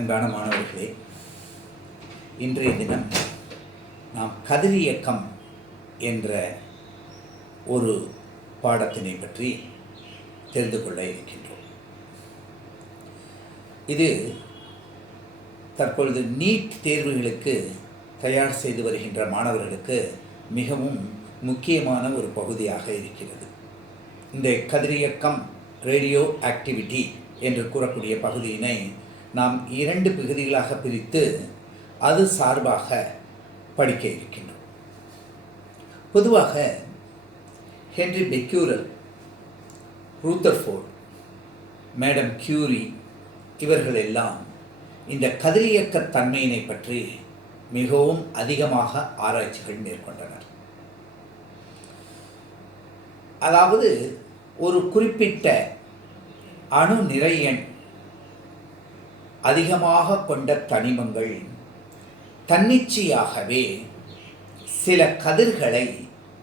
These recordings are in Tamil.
அன்பான மாணவர்களே, இன்றைய தினம் நாம் கதிரியக்கம் என்ற ஒரு பாடத்தினை பற்றி தெரிந்து கொள்ள இருக்கின்றோம். இது தற்பொழுது நீட் தேர்வுகளுக்கு தயார் செய்து வருகின்ற மாணவர்களுக்கு மிகவும் முக்கியமான ஒரு பகுதியாக இருக்கிறது. இந்த கதிரியக்கம் ரேடியோ ஆக்டிவிட்டி என்று கூறக்கூடிய பகுதியினை நாம் 2 பகுதிகளாக பிரித்து அது சார்பாக படிக்க இருக்கின்றோம். பொதுவாக Henry Becquerel, Rutherford, madam Curie இவர்கள் எல்லாம் இந்த கதிரியக்க தன்மையினை பற்றி மிகவும் அதிகமாக ஆராய்ச்சிகள் மேற்கொண்டனர். அதாவது ஒரு குறிப்பிட்ட அணு நிறை எண் அதிகமாக கொண்ட தனிமங்கள் தன்னிச்சையாகவே சில கதிர்களை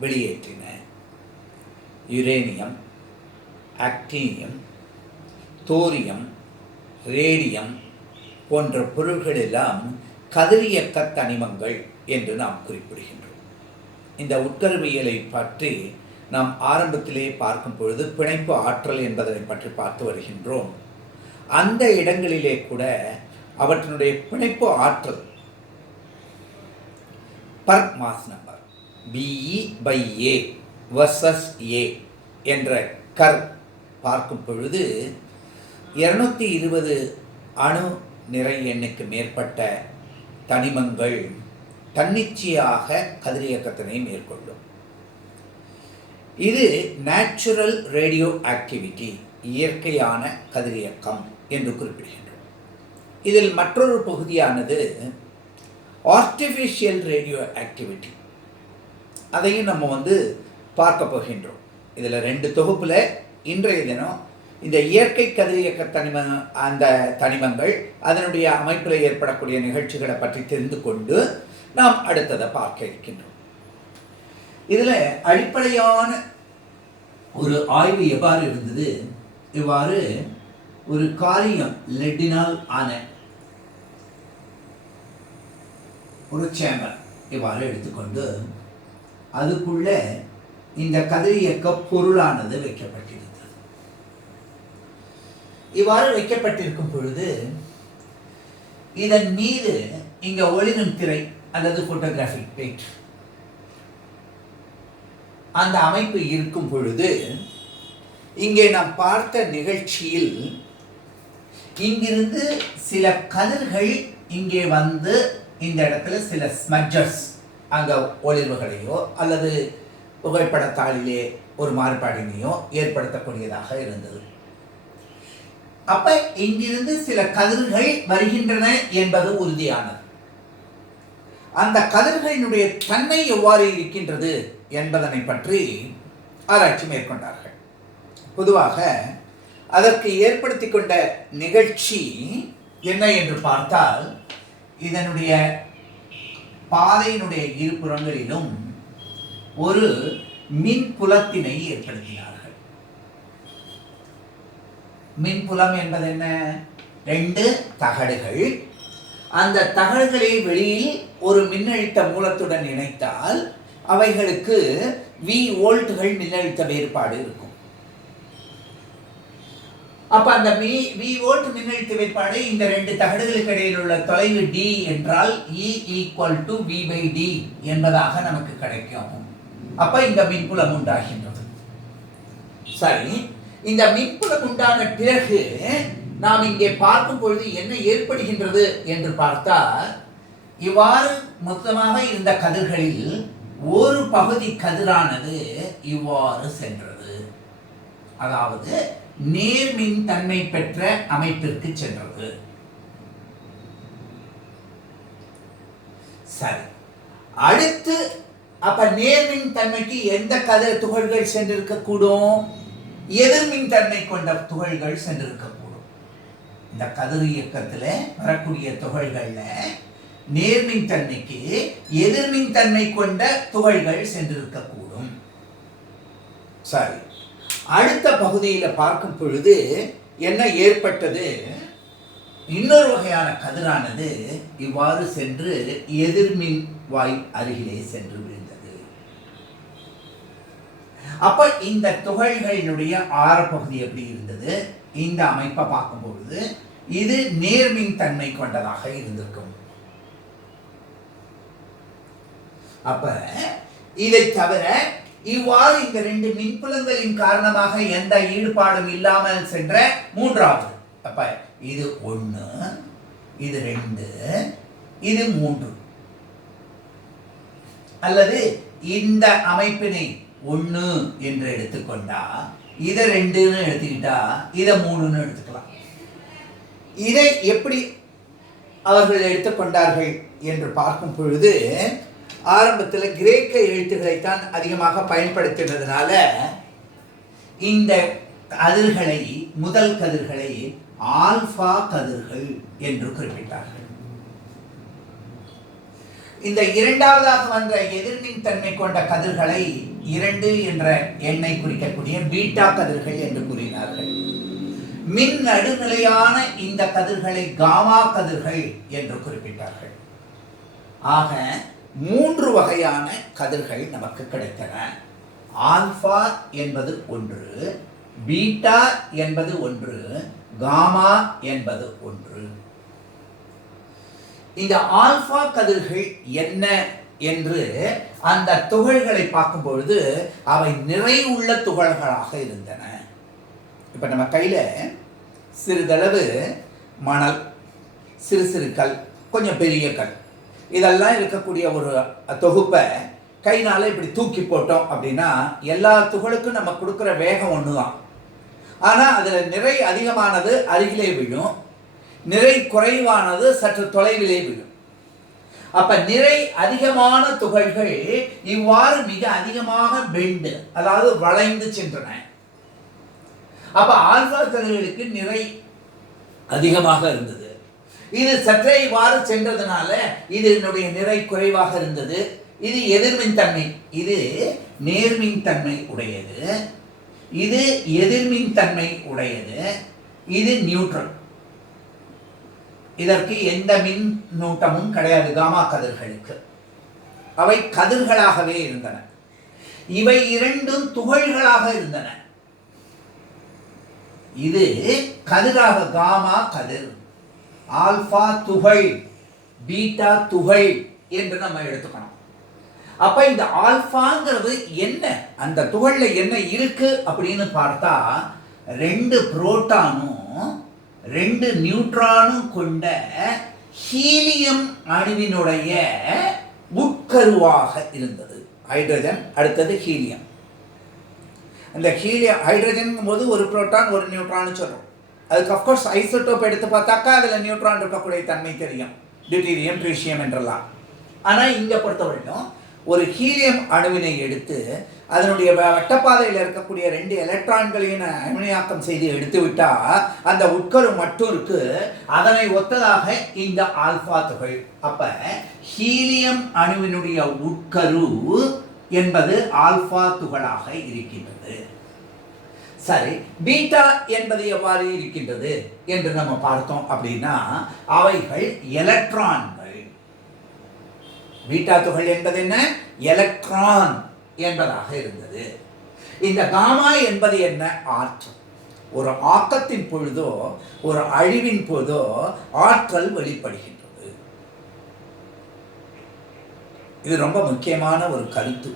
வெளியேற்றின. யுரேனியம், ஆக்டீனியம், தோரியம், ரேடியம் போன்ற பொருள்கள் எல்லாம் கதிரியக்க தனிமங்கள் என்று நாம் குறிப்பிடுகின்றோம். இந்த உட்கருவியலை பற்றி நாம் ஆரம்பத்திலே பார்க்கும் பொழுது பிணைப்பு ஆற்றல் என்பதை பற்றி பார்த்து வருகின்றோம். அந்த இடங்களிலே கூட அவற்றினுடைய பிணைப்பு ஆற்றல் per mass number BE/A vs A என்ற கர் பார்க்கும் பொழுது 220 அணு நிறை எண்ணுக்கு மேற்பட்ட தனிமங்கள் தன்னிச்சையாக கதிரியக்கத்தினை மேற்கொள்ளும். இது நேச்சுரல் ரேடியோ ஆக்டிவிட்டி, இயற்கையான கதிரியக்கம் என்று குறிப்பிடுகின்றோம். இதில் மற்றொரு பகுதியானது ஆர்டிஃபிஷியல் ரேடியோ ஆக்டிவிட்டி. அதையும் நம்ம பார்க்க போகின்றோம். இதில் 2 தொகுப்பில் இன்றைய தினம் இந்த இயற்கை கதிரியக்க அந்த தனிமங்கள் அதனுடைய அமைப்பில் ஏற்படக்கூடிய நிகழ்ச்சிகளை பற்றி தெரிந்து கொண்டு நாம் அடுத்ததை பார்க்க இருக்கின்றோம். இதில் அடிப்படையான ஒரு ஆய்வு எவ்வாறு இருந்தது, இவ்வாறு ஒரு காரியம் லெட்டினால் ஆன ஒரு சேம்பர் இவ்வாறு எடுத்துக்கொண்டு அதுக்குள்ள இந்த கதிரியக்க பொருளானது வைக்கப்பட்டிருந்தது. இவ்வாறு வைக்கப்பட்டிருக்கும் பொழுது இதன் மீது இங்க ஒளிரும் திரை அல்லது போட்டோகிராஃபிக் பிளேட் அந்த அமைப்பு இருக்கும் பொழுது இங்கே நாம் பார்த்த நிகழ்ச்சியில் இங்கிருந்து சில கதிர்கள் இங்கே வந்து இந்த இடத்துல சில ஸ்மட்ஜர்ஸ் அங்கே ஒளிர்வுகளையோ அல்லது புகைப்படத்தாளிலே ஒரு மாறுபாடினையோ ஏற்படுத்தக்கூடியதாக இருந்தது. அப்ப இங்கிருந்து சில கதிர்கள் வருகின்றன என்பது உறுதியானது. அந்த கதிர்களினுடைய தன்மை எவ்வாறு இருக்கின்றது என்பதனை பற்றி ஆராய்ச்சி மேற்கொண்டார்கள். பொதுவாக அதற்கு ஏற்படுத்தி கொண்ட நிகழ்ச்சி என்ன என்று பார்த்தால், இதனுடைய பாதையினுடைய இருபுறங்களிலும் ஒரு மின்புலத்தினை ஏற்படுத்தினார்கள். மின்புலம் என்பது என்ன? 2 தகடுகள், அந்த தகடுகளை வெளியில் ஒரு மின்னழுத்த மூலத்துடன் இணைத்தால் அவைகளுக்கு V வோல்ட்டுகள் மின்னழுத்த வேறுபாடு இருக்கும். அப்ப அந்த V வோல்ட் மின்னழுத்த வேறுபாடு இந்த 2 தகடுகளுக்கு இடையில் உள்ள தொலைவு D என்றால் E = V/D என்பதாக நமக்கு கிடைக்கும். அப்ப இந்த மின்புலம் உண்டாகின்றது. சரி, இந்த மின்புலம் உண்டான பிறகு நாம் இங்கே பார்க்கும் பொழுது என்ன ஏற்படுகின்றது என்று பார்த்தால், இவ்வாறு மொத்தமாக இருந்த கதிர்களில் ஒரு பகுதி கதிரானது இவ்வாறு சென்றது. அதாவது நேர்மின் தன்மை பெற்ற அமைப்பிற்கு சென்றது. சரி, அடுத்து அப்ப நேர்மின் தன்மைக்கு எந்த கதிர் துகள்கள் சென்றிருக்கக்கூடும்? எதிர்மின் தன்மை கொண்ட துகள்கள் சென்றிருக்கக்கூடும். இந்த கதிர் இயக்கத்துல வரக்கூடிய துகள்கள்ல நேர்மின் தன்மைக்கு எதிர்மின் தன்மை கொண்ட துகள்கள் சென்றிருக்கக்கூடும். சரி, அடுத்த பகுதியில் பார்க்கும் பொழுது என்ன ஏற்பட்டது? இன்னொரு வகையான கதிரானது இவ்வாறு சென்று எதிர்மின் வாய் அருகிலே சென்று விழுந்தது. அப்ப இந்த துகள்களினுடைய ஆரப்பகுதி எப்படி இருந்தது? இந்த அமைப்பை பார்க்கும்பொழுது இது நேர்மின் தன்மை கொண்டதாக இருந்திருக்கும். அப்ப இதை தவிர இவ்வாறு இந்த ரெண்டு மின்புலங்களின் காரணமாக எந்த ஈடுபாடும் இல்லாமல் சென்ற மூன்றாவது, அப்ப இது 1, இது 2, இது 3, அல்லது இந்த அமைப்பினை 1 என்று எடுத்துக்கொண்டா இதை 2ன்னு எடுத்துக்கிட்டா இதை 3ன்னு எடுத்துக்கலாம். இதை எப்படி அவர்கள் எடுத்துக்கொண்டார்கள் என்று பார்க்கும் பொழுது ஆரம்பத்தில் கிரேக்க எழுத்துக்களைத்தான் அதிகமாக பயன்படுத்தினதுனால இந்த கதிர்களை, முதல் கதிர்களை ஆல்பா கதிர்கள் என்று குறிப்பிட்டார்கள். இந்த இரண்டாவதாக வந்த எதிர்மின் தன்மை கொண்ட கதிர்களை 2 என்ற எண்ணை குறிக்கக்கூடிய பீட்டா கதிர்கள் என்று கூறினார்கள். மின் நடுநிலையான இந்த கதிர்களை காமா கதிர்கள் என்று குறிப்பிட்டார்கள். ஆக 3 வகையான கதிர்கள் நமக்கு கிடைத்தன. ஆல்பா என்பது 1, பீட்டா என்பது 1, காமா என்பது 1. இந்த ஆல்பா கதிர்கள் என்ன என்று அந்த துகள்களை பார்க்கும் பொழுது அவை நிறைவுள்ள துகள்களாக இருந்தன. இப்ப நம்ம கையில சிறிதளவு மணல், சிறு சிறு கல், கொஞ்சம் பெரிய கல், இதெல்லாம் இருக்கக்கூடிய ஒரு தொகுப்பை கைனால இப்படி தூக்கி போட்டோம் அப்படின்னா எல்லா துகளுக்கும் நம்ம கொடுக்குற வேகம் ஒண்ணுதான். ஆனா அதுல நிறை அதிகமானது அருகிலே விழும், நிறை குறைவானது சற்று தொலைவிலே விழும். அப்ப நிறை அதிகமான துகள்கள் இவ்வாறு மிக அதிகமாக பெண்டு, அதாவது வளைந்து சென்றன. அப்ப ஆல்பா கதிர்களுக்கு நிறை அதிகமாக இருந்தது. இது சற்றே இவ்வாறு சென்றதுனால இதனுடைய நிறை குறைவாக இருந்தது. இது எதிர்மின் தன்மை, இது நேர்மின் தன்மை உடையது, இது எதிர்மின் தன்மை உடையது, இது நியூட்ரல். இதற்கு எந்த மின்னூட்டமும் கிடையாது காமா கதிர்களுக்கு. அவை கதிர்களாகவே இருந்தன. இவை இரண்டும் துகள்களாக இருந்தன. இது கதிராக காமா கதிர், ஆல்பா துகள், பீட்டா துகள் என்று நம்ம எடுத்துக்கணும். அப்ப இந்த ஆல்பாங்கிறது என்ன, அந்த துகள்ல என்ன இருக்கு அப்படின்னு பார்த்தா 2 புரோட்டானும் 2 நியூட்ரானும் கொண்ட ஹீலியம் அணுவினுடைய உட்கருவாக இருந்தது. ஹைட்ரஜன், அடுத்தது ஹீலியம். அந்த ஹீலியம் ஹைட்ரஜன் போது ஒரு புரோட்டான் ஒரு நியூட்ரான் சொல்றோம். அதுக்கு அஃப்கோர்ஸ் ஐசோடோப் எடுத்து பார்த்தாக்கா அதில் நியூட்ரான் இருக்கக்கூடிய தன்மை தெரியும், டியூட்டீரியம், ட்ரீசியம் என்றெல்லாம். ஆனால் இங்கே பொறுத்தவரைக்கும் ஒரு ஹீலியம் அணுவினை எடுத்து அதனுடைய வட்டப்பாதையில் இருக்கக்கூடிய 2 எலக்ட்ரான்களையும் அயனியாக்கம் செய்து எடுத்து விட்டா அந்த உட்கரு மட்டும் இருக்கு. அதனை ஒத்ததாக இந்த ஆல்பா துகள். அப்ப ஹீலியம் அணுவினுடைய உட்கரு என்பது ஆல்பா துகளாக இருக்கின்றது. சரி, பீட்டா என்பது எவ்வாறு இருக்கின்றது என்று நம்ம பார்த்தோம் அப்படின்னா அவைகள் எலக்ட்ரான்கள். பீட்டா துகள் என்பது என்ன? எலக்ட்ரான் என்பதாக இருந்தது. இந்த காமா என்பது என்ன? ஆற்றல். ஒரு ஆக்கத்தின் பொழுதோ ஒரு அழிவின் பொழுதோ ஆற்றல் வெளிப்படுகின்றது. இது ரொம்ப முக்கியமான ஒரு கருத்து.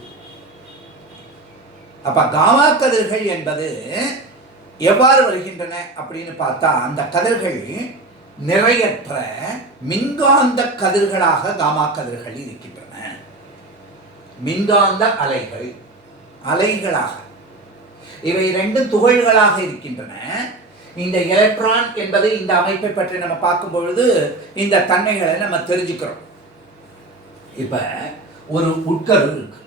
அப்ப காமா கதிர்கள் என்பது எவ்வாறு வருகின்றன அப்படின்னு பார்த்தா அந்த கதிர்கள் நிறையற்ற மின்காந்த கதிர்களாக காமா கதிர்கள் இருக்கின்றன. மின்காந்த அலைகள், அலைகளாக இவை 2 துகள்களாக இருக்கின்றன. இந்த எலக்ட்ரான் என்பது இந்த அமைப்பை பற்றி நம்ம பார்க்கும் பொழுது இந்த தன்மைகளை நம்ம தெரிஞ்சுக்கிறோம். இப்ப ஒரு உட்கரு இருக்கு,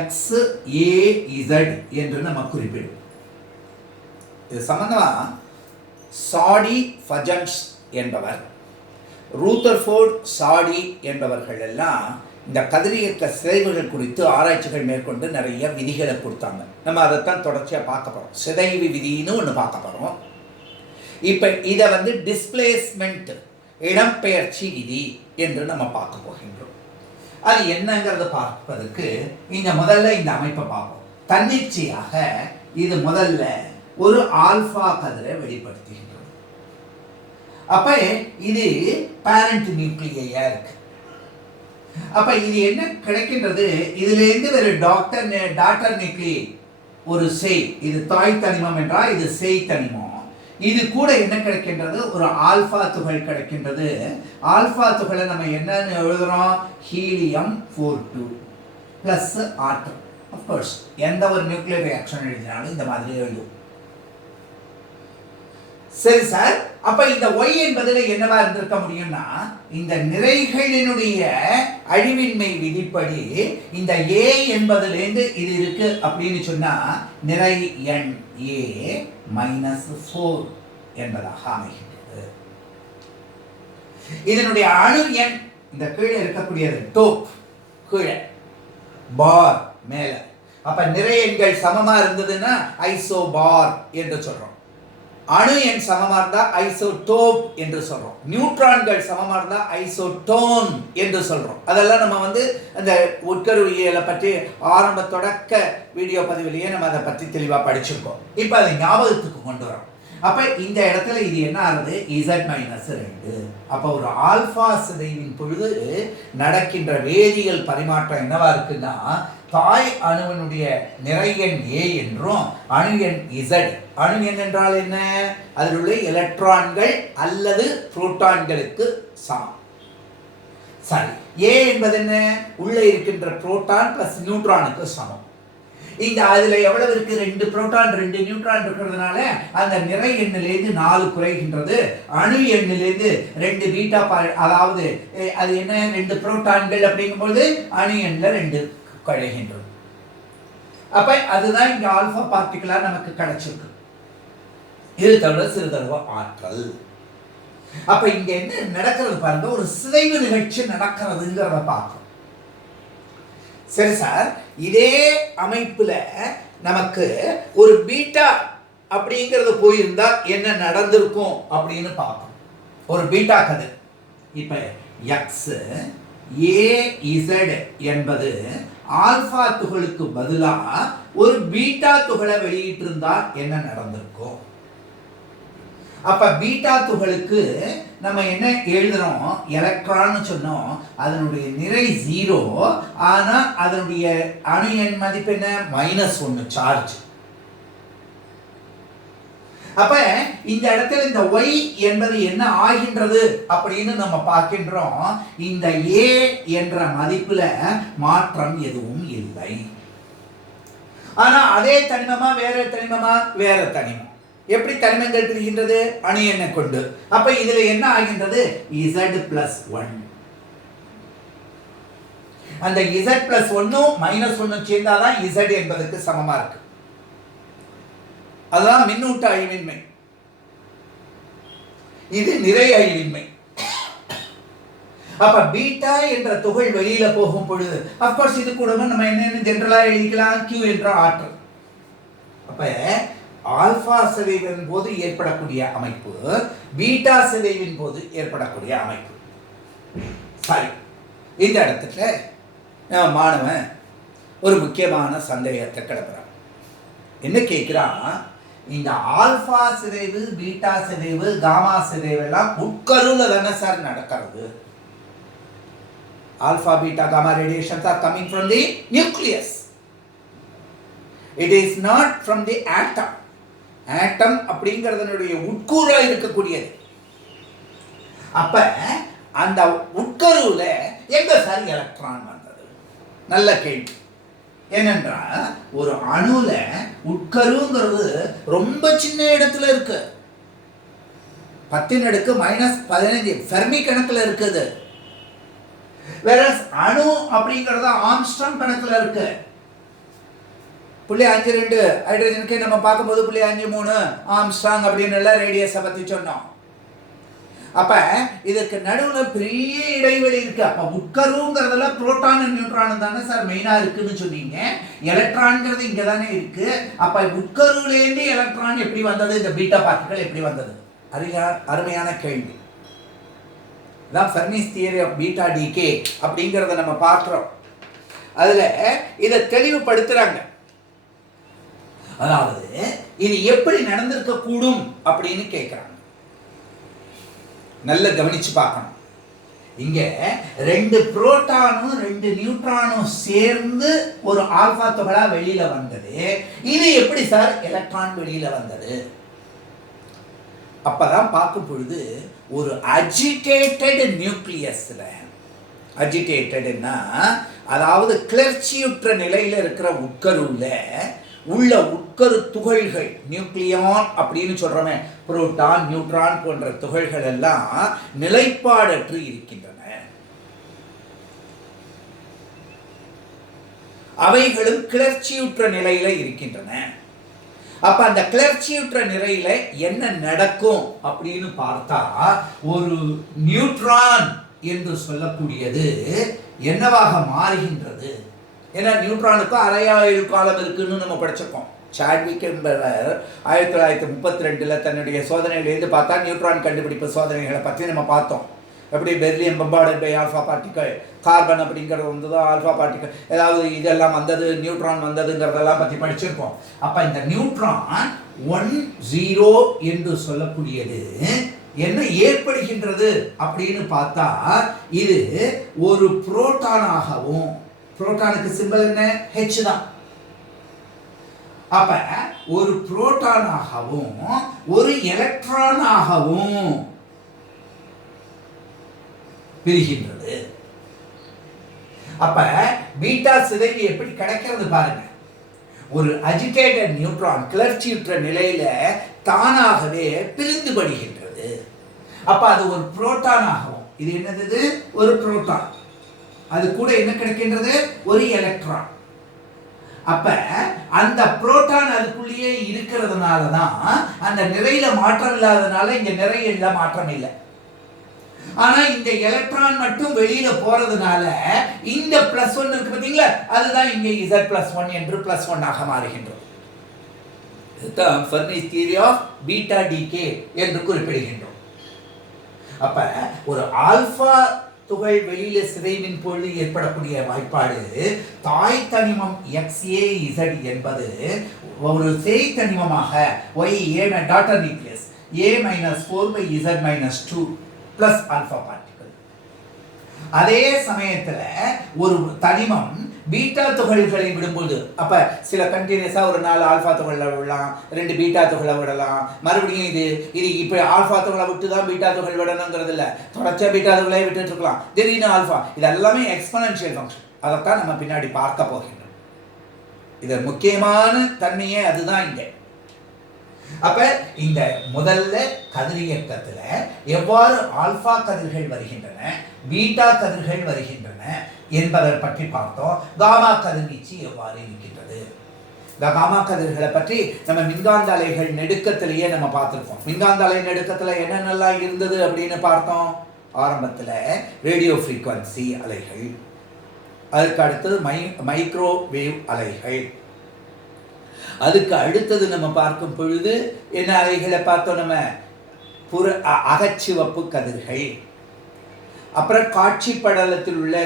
XAZ என்று நம்ம குறிப்பிடுவோம். இது சம்பந்தமா சாடி ஃபஜன்ஸ் என்பவர், ரூதர்ஃபோர்ட் சாடி என்பவர்கள் எல்லாம் இந்த கதிரியக்க சிதைவுகள் குறித்து ஆராய்ச்சிகள் மேற்கொண்டு நிறைய விதிகளை கொடுத்தாங்க. நம்ம அதைத்தான் தொடர்ச்சியாக பார்க்க போகிறோம். சிதைவு விதின்னு ஒன்று பார்க்க போகிறோம். இப்ப இத வந்து டிஸ்பிளேஸ்மெண்ட் இடம்பெயர்ச்சி விதி என்று நம்ம பார்க்க போகின்றோம். அது என்னங்கிறத பார்ப்பதற்கு முதல்ல இந்த அமைப்பை பார்ப்போம். தன்னிச்சையாக இது முதல்ல ஒரு ஆல்பா கதிரை வெளிப்படுத்துகின்றது. அப்ப இது பேரண்ட் நியூக்ளியா இருக்கு. அப்ப இது என்ன கிடைக்கின்றது? இதுல இருந்து ஒரு டாட்டர் நியூக்ளியை ஒரு செய், இது தாய் தனிமம் என்றால் இது செய் தனிமம். இது கூட என்ன கிடைக்கின்றது? ஒரு ஆல்பா துகள் கிடைக்கின்றது. ஆல்பா துகளை நம்ம என்னன்னு எழுதுறோம்? ஹீலியம் 42 பிளஸ் ஆற்றல். அஃப்கோர்ஸ் எந்த ஒரு நியூக்ளியர் ரியாக்ஷன் எழுதினாலும் இந்த மாதிரி எழுதும். சரி சார், அப்ப இந்த Y என்பதுல என்னவா இருந்திருக்க முடியும்னா, இந்த நிறைகளினுடைய அழிவின்மை விதிப்படி இந்த A என்பதிலிருந்து இது இருக்கு அப்படின்னு சொன்னா நிறை எண் A -4 என்பதாக அமைகின்றது. இதனுடைய அணு எண் இந்த கீழே இருக்கக்கூடியது டோப் கீழே, பார் மேல. அப்ப நிறை எண்கள் சமமா இருந்ததுன்னா ஐசோபார் என்று சொல்றோம். அணு எண் சமமா இருந்தா ஐசோடோப் என்று சொல்றோம். நியூட்ரான்கள் சமமா இருந்தா ஐசோடோன் என்று சொல்றோம். அதெல்லாம் நம்ம அந்த உட்கருவியலை பற்றி ஆரம்ப தொடக்க வீடியோ பதிவிலேயே நம்ம அதை பற்றி தெளிவா படிச்சிருக்கோம். இப்ப அதை ஞாபகத்துக்கு கொண்டு வரோம். அப்ப இந்த இடத்துல இது என்ன ஆகுது? Z-2. அப்ப ஒரு ஆல்பா சிதைவின் பொழுது நடக்கின்ற வேதியியல் பரிமாற்றம் என்னவா இருக்குன்னா, தாய் அணுவினுடைய நிறை எண் A என்றும் அணு எண் Z. அணு எண் என்றால் என்ன? அதில் உள்ள எலக்ட்ரான்கள் அல்லது புரோட்டான்களுக்கு சமம். சரி, A என்பது என்ன? உள்ள இருக்கின்ற புரோட்டான் பிளஸ் நியூட்ரானுக்கு சமம். இங்க அதுல எவ்வளவு இருக்கு? 2 புரோட்டான் 2 நியூட்ரான் இருக்கிறதுனால அந்த நிறை எண்ணிலிருந்து 4 குறைகின்றது. அணு எண்ணிலிருந்து 2 பீட்டா, அதாவது அது என்ன, 2 புரோட்டான்கள் அப்படிங்கும்போது அணு எண்ணில் 2 குறைகின்றது. அப்ப அதுதான் இங்க ஆல்பா பார்ட்டிகளா நமக்கு கிடைச்சிருக்கு. இது தவிர சிறிதளவு ஆற்றல். அப்ப இங்க என்ன நடக்கிறது பாருங்க, ஒரு சிதைவு நிகழ்ச்சி நடக்கிறதுங்கிறத பார்க்கணும். சரி சார், இதே அமைப்புல நமக்கு ஒரு பீட்டா அப்படிங்கிறது போயிருந்தா என்ன நடந்திருக்கும் அப்படின்னு பார்ப்போம். ஒரு பீட்டா கதிர் இப்ப எக்ஸ் ஏ என்பது ஆல்பா துகளுக்கு பதிலா ஒரு பீட்டா துகளை வெளியிட்டு இருந்தா என்ன நடந்திருக்கும்? அப்ப பீட்டா துகளுக்கு நம்ம என்ன எழுதுறோம்? எலக்ட்ரான் சொன்னோம். அதனுடைய நிறை 0, ஆனா அதனுடைய அணு எண் மதிப்பு என்ன? -1 சார்ஜ். அப்ப இந்த இடத்துல இந்த Y என்பது என்ன ஆகின்றது அப்படின்னு நம்ம பார்க்கின்றோம். இந்த A என்ற மதிப்புல மாற்றம் எதுவும் இல்லை. ஆனா அதே தனிமமா வேற தனிமமா? வேற தனிமம். எப்படி தனிமங்கள் பிரிகின்றது? அணு எண்ணை கொண்டு. அப்ப இதுல என்ன ஆகின்றது? Z+1. அந்த Z+1 -1 சேர்ந்தாதான் Z என்பதற்கு சமமா இருக்கு. அதுதான் மின்னூட்ட அழிவின்மை. இது நிறை அழிவின்மை. அப்ப பீட்டா என்ற துகள் வெளியில போகும் பொழுது அப்கோர்ஸ் இது கூட நம்ம என்ன ஜெனரலா எழுதிக்கலாம்? Q என்ற ஆற்றல். அப்ப ஆல்பா சிதைவின் போது ஏற்படக்கூடிய அமைப்பு, பீட்டா சிதைவின் போது ஏற்படக்கூடிய அமைப்பு. சரி, இந்த இடத்துல மாணவன் ஒரு முக்கியமான சந்தேகத்தை கிளப்புறான். என்ன கேட்கிறான்? இந்த ஆல்பா சிதைவு, பீட்டா சிதைவு, காமா சிதைவு எல்லாம் உட்கருல தானே சார் நடக்கிறது? Alpha, beta, gamma radiations are coming from the nucleus. It is not from the atom. ஆட்டம் அப்படிங்கிறதனுடைய உட்கூறா இருக்கக்கூடியது. அப்ப அந்த உட்கருவுல எங்க சார் எலக்ட்ரான் வந்தது? நல்ல கேள்வி. ஏனென்றால் ஒரு அணுல உட்கருங்கிறது ரொம்ப சின்ன இடத்துல இருக்கு. 10⁻⁻15 ஃபெர்மி கணக்குல இருக்குது. வேற அணு அப்படிங்கறது ஆம்ஸ்ட்ராங் கணக்குல இருக்கு. 0.52 ஹைட்ரஜனுக்கு நம்ம பார்க்கும்போது 0.53 ஆம்ஸ்ட்ராங் அப்படின்னு எல்லாம் ரேடியஸை பத்தி சொன்னோம். அப்ப இதுக்கு நடுவுல பெரிய இடைவெளி இருக்கு. அப்ப உட்கருங்கிறதுல புரோட்டான் நியூட்ரான் தானே சார் மெயினா இருக்குன்னு சொன்னீங்க. எலக்ட்ரான்ங்கிறது இங்க தானே இருக்கு. அப்ப உட்கருவிலேருந்து எலக்ட்ரான் எப்படி வந்தது? இந்த பீட்டா பார்ட்டிகள் எப்படி வந்தது? அருமையான கேள்வி. இதான் ஃபெர்மிஸ் தியரி ஆஃப் பீட்டா டிகே அப்படிங்கிறத நம்ம பார்க்குறோம். அதில் இதை தெளிவுபடுத்துகிறாங்க. அதாவது இது எப்படி நடந்திருக்க கூடும் அப்படின்னு கேட்குறாங்க. நல்ல கவனிச்சு பார்க்கணும். இங்க 2 புரோட்டானும் 2 நியூட்ரானும் சேர்ந்து ஒரு ஆல்பா துகளா வெளியில வந்தது. இது எப்படி சார் எலக்ட்ரான் வெளியில வந்தது? அப்பதான் பார்க்கும் பொழுது ஒரு அஜிடேட்டட் நியூக்ளியஸ்ல, அஜிடேட்டட்னா அதாவது கிளர்ச்சியுற்ற நிலையில இருக்கிற உட்கருவுல உள்ள உட்கரு துகள்கள், நியூக்ளியான் அப்படின்னு சொல்றோமே, புரோட்டான் நியூட்ரான் போன்ற துகள்கள் எல்லாம் நிலைப்பாடற்று இருக்கின்றன. அவைகளும் கிளர்ச்சியுற்ற நிலையில இருக்கின்றன. அப்ப அந்த கிளர்ச்சியுற்ற நிலையில என்ன நடக்கும் அப்படின்னு பார்த்தா, ஒரு நியூட்ரான் என்று சொல்லக்கூடியது என்னவாக மாறுகின்றது? ஏன்னா நியூட்ரானுக்கும் அரையாயுள் காலம் இருக்குன்னு நம்ம படிச்சிருக்கோம். சாட்விக் என்பவர் 1932 தன்னுடைய சோதனையிலேருந்து பார்த்தா நியூட்ரான் கண்டுபிடிப்பு சோதனைகளை பற்றி நம்ம பார்த்தோம். எப்படி beryllium bombarded by alpha particle, carbon அப்படிங்கிறது வந்ததோ ஆல்ஃபா பார்ட்டிக்கல், ஏதாவது இதெல்லாம் வந்தது, நியூட்ரான் வந்ததுங்கிறதெல்லாம் பற்றி படிச்சிருக்கோம். அப்போ இந்த நியூட்ரான் 1,0 என்று சொல்லக்கூடியது என்ன ஏற்படுகின்றது அப்படின்னு பார்த்தா, இது ஒரு புரோட்டானாகவும், புரோட்டானுக்கு சிம்பல் என்ன? H தான். அப்ப ஒரு புரோட்டானாகவும் ஒரு எலக்ட்ரானாகவும் பிரிகின்றது. அப்ப பீட்டா சிதைவு எப்படி கிடைக்கிறது பாருங்க. ஒரு அஜிடேட்டட் நியூட்ரான் கிளர்ச்சியுற்ற நிலையில தானாகவே பிரிந்துபடுகின்றது. அப்ப அது ஒரு புரோட்டானாகவும், இது என்னது? ஒரு புரோட்டான். அது கூட என்ன கிடைக்கின்றது? ஒரு எலக்ட்ரான். அப்ப அந்த புரோட்டான் அதுக்குள்ளேயே இருக்கிறதுனால தான் அந்த நிறையில மாற்றம் இல்லாதனால இங்க நிறையில மாற்றம் இல்லை. ஆனா இந்த எலக்ட்ரான் மட்டும் வெளியில போறதுனால இந்த +1 இருக்கு பாத்தீங்களா, அதுதான் இங்க Z+1 என்று +1 ஆக மாறுகின்றது. இதுதான் ஃபெர்மிஸ் தியரி ஆஃப் பீட்டா டிகே என்று குறிப்பிடுகின்றோம். அப்ப ஒரு ஆல்பா துகள் வெளியில சிதைவின் பொழுது ஏற்படக்கூடிய வாய்ப்பாடு, தாய் தனிமம் XAZ என்பது ஒரு சேய் தனிமமாக YA daughter nucleus A-4/Z-2 plus alpha particle. அதே சமயத்துல ஒரு தனிமம் பீட்டா துகள்களை விடும்போது, அப்ப சில கண்டினியூஸா ஒரு 4 ஆல்பா துகளை விடலாம், 2 பீட்டா துகளை விடலாம், மறுபடியும் இது இப்ப ஆல்பா துகளை விட்டு தான் பீட்டா துகள் விடணுங்கிறது இல்லை, தொடர்ச்சியா பீட்டா துகளை விட்டுட்டு இருக்கலாம், திடீர்னு ஆல்பா. இது எல்லாமே எக்ஸ்போனன்ஷியல் ஃபங்க்ஷன். அதைத்தான் நம்ம பின்னாடி பார்க்க போகின்றோம். இது முக்கியமான தன்மையே அதுதான் இங்க. அப்ப இந்த முதல்ல கதிரியக்கத்துல எவ்வாறு ஆல்பா கதிர்கள் வருகின்றன, பீட்டா கதிர்கள் வருகின்றன என்பதை பற்றி பார்த்தோம். காமா கதிர்வீச்சு எவ்வாறு இருக்கின்றது, இந்த காமா கதிர்களை பற்றி நம்ம மின்காந்த அலைகள் நெடுக்கத்திலேயே நம்ம பார்த்துருக்கோம். மின்காந்த அலை நெடுக்கத்துல என்னென்னலாம் இருந்தது அப்படின்னு பார்த்தோம். ஆரம்பத்துல ரேடியோ ஃப்ரீக்வன்சி அலைகள், அதுக்கு அடுத்தது மைக்ரோவேவ் அலைகள், அதுக்கு அடுத்தது நம்ம பார்க்கும் பொழுது என்ன அலைகளை பார்த்தோம்? நம்ம அகச்சிவப்பு கதிர்கள், அப்புறம் காட்சி படலத்தில் உள்ள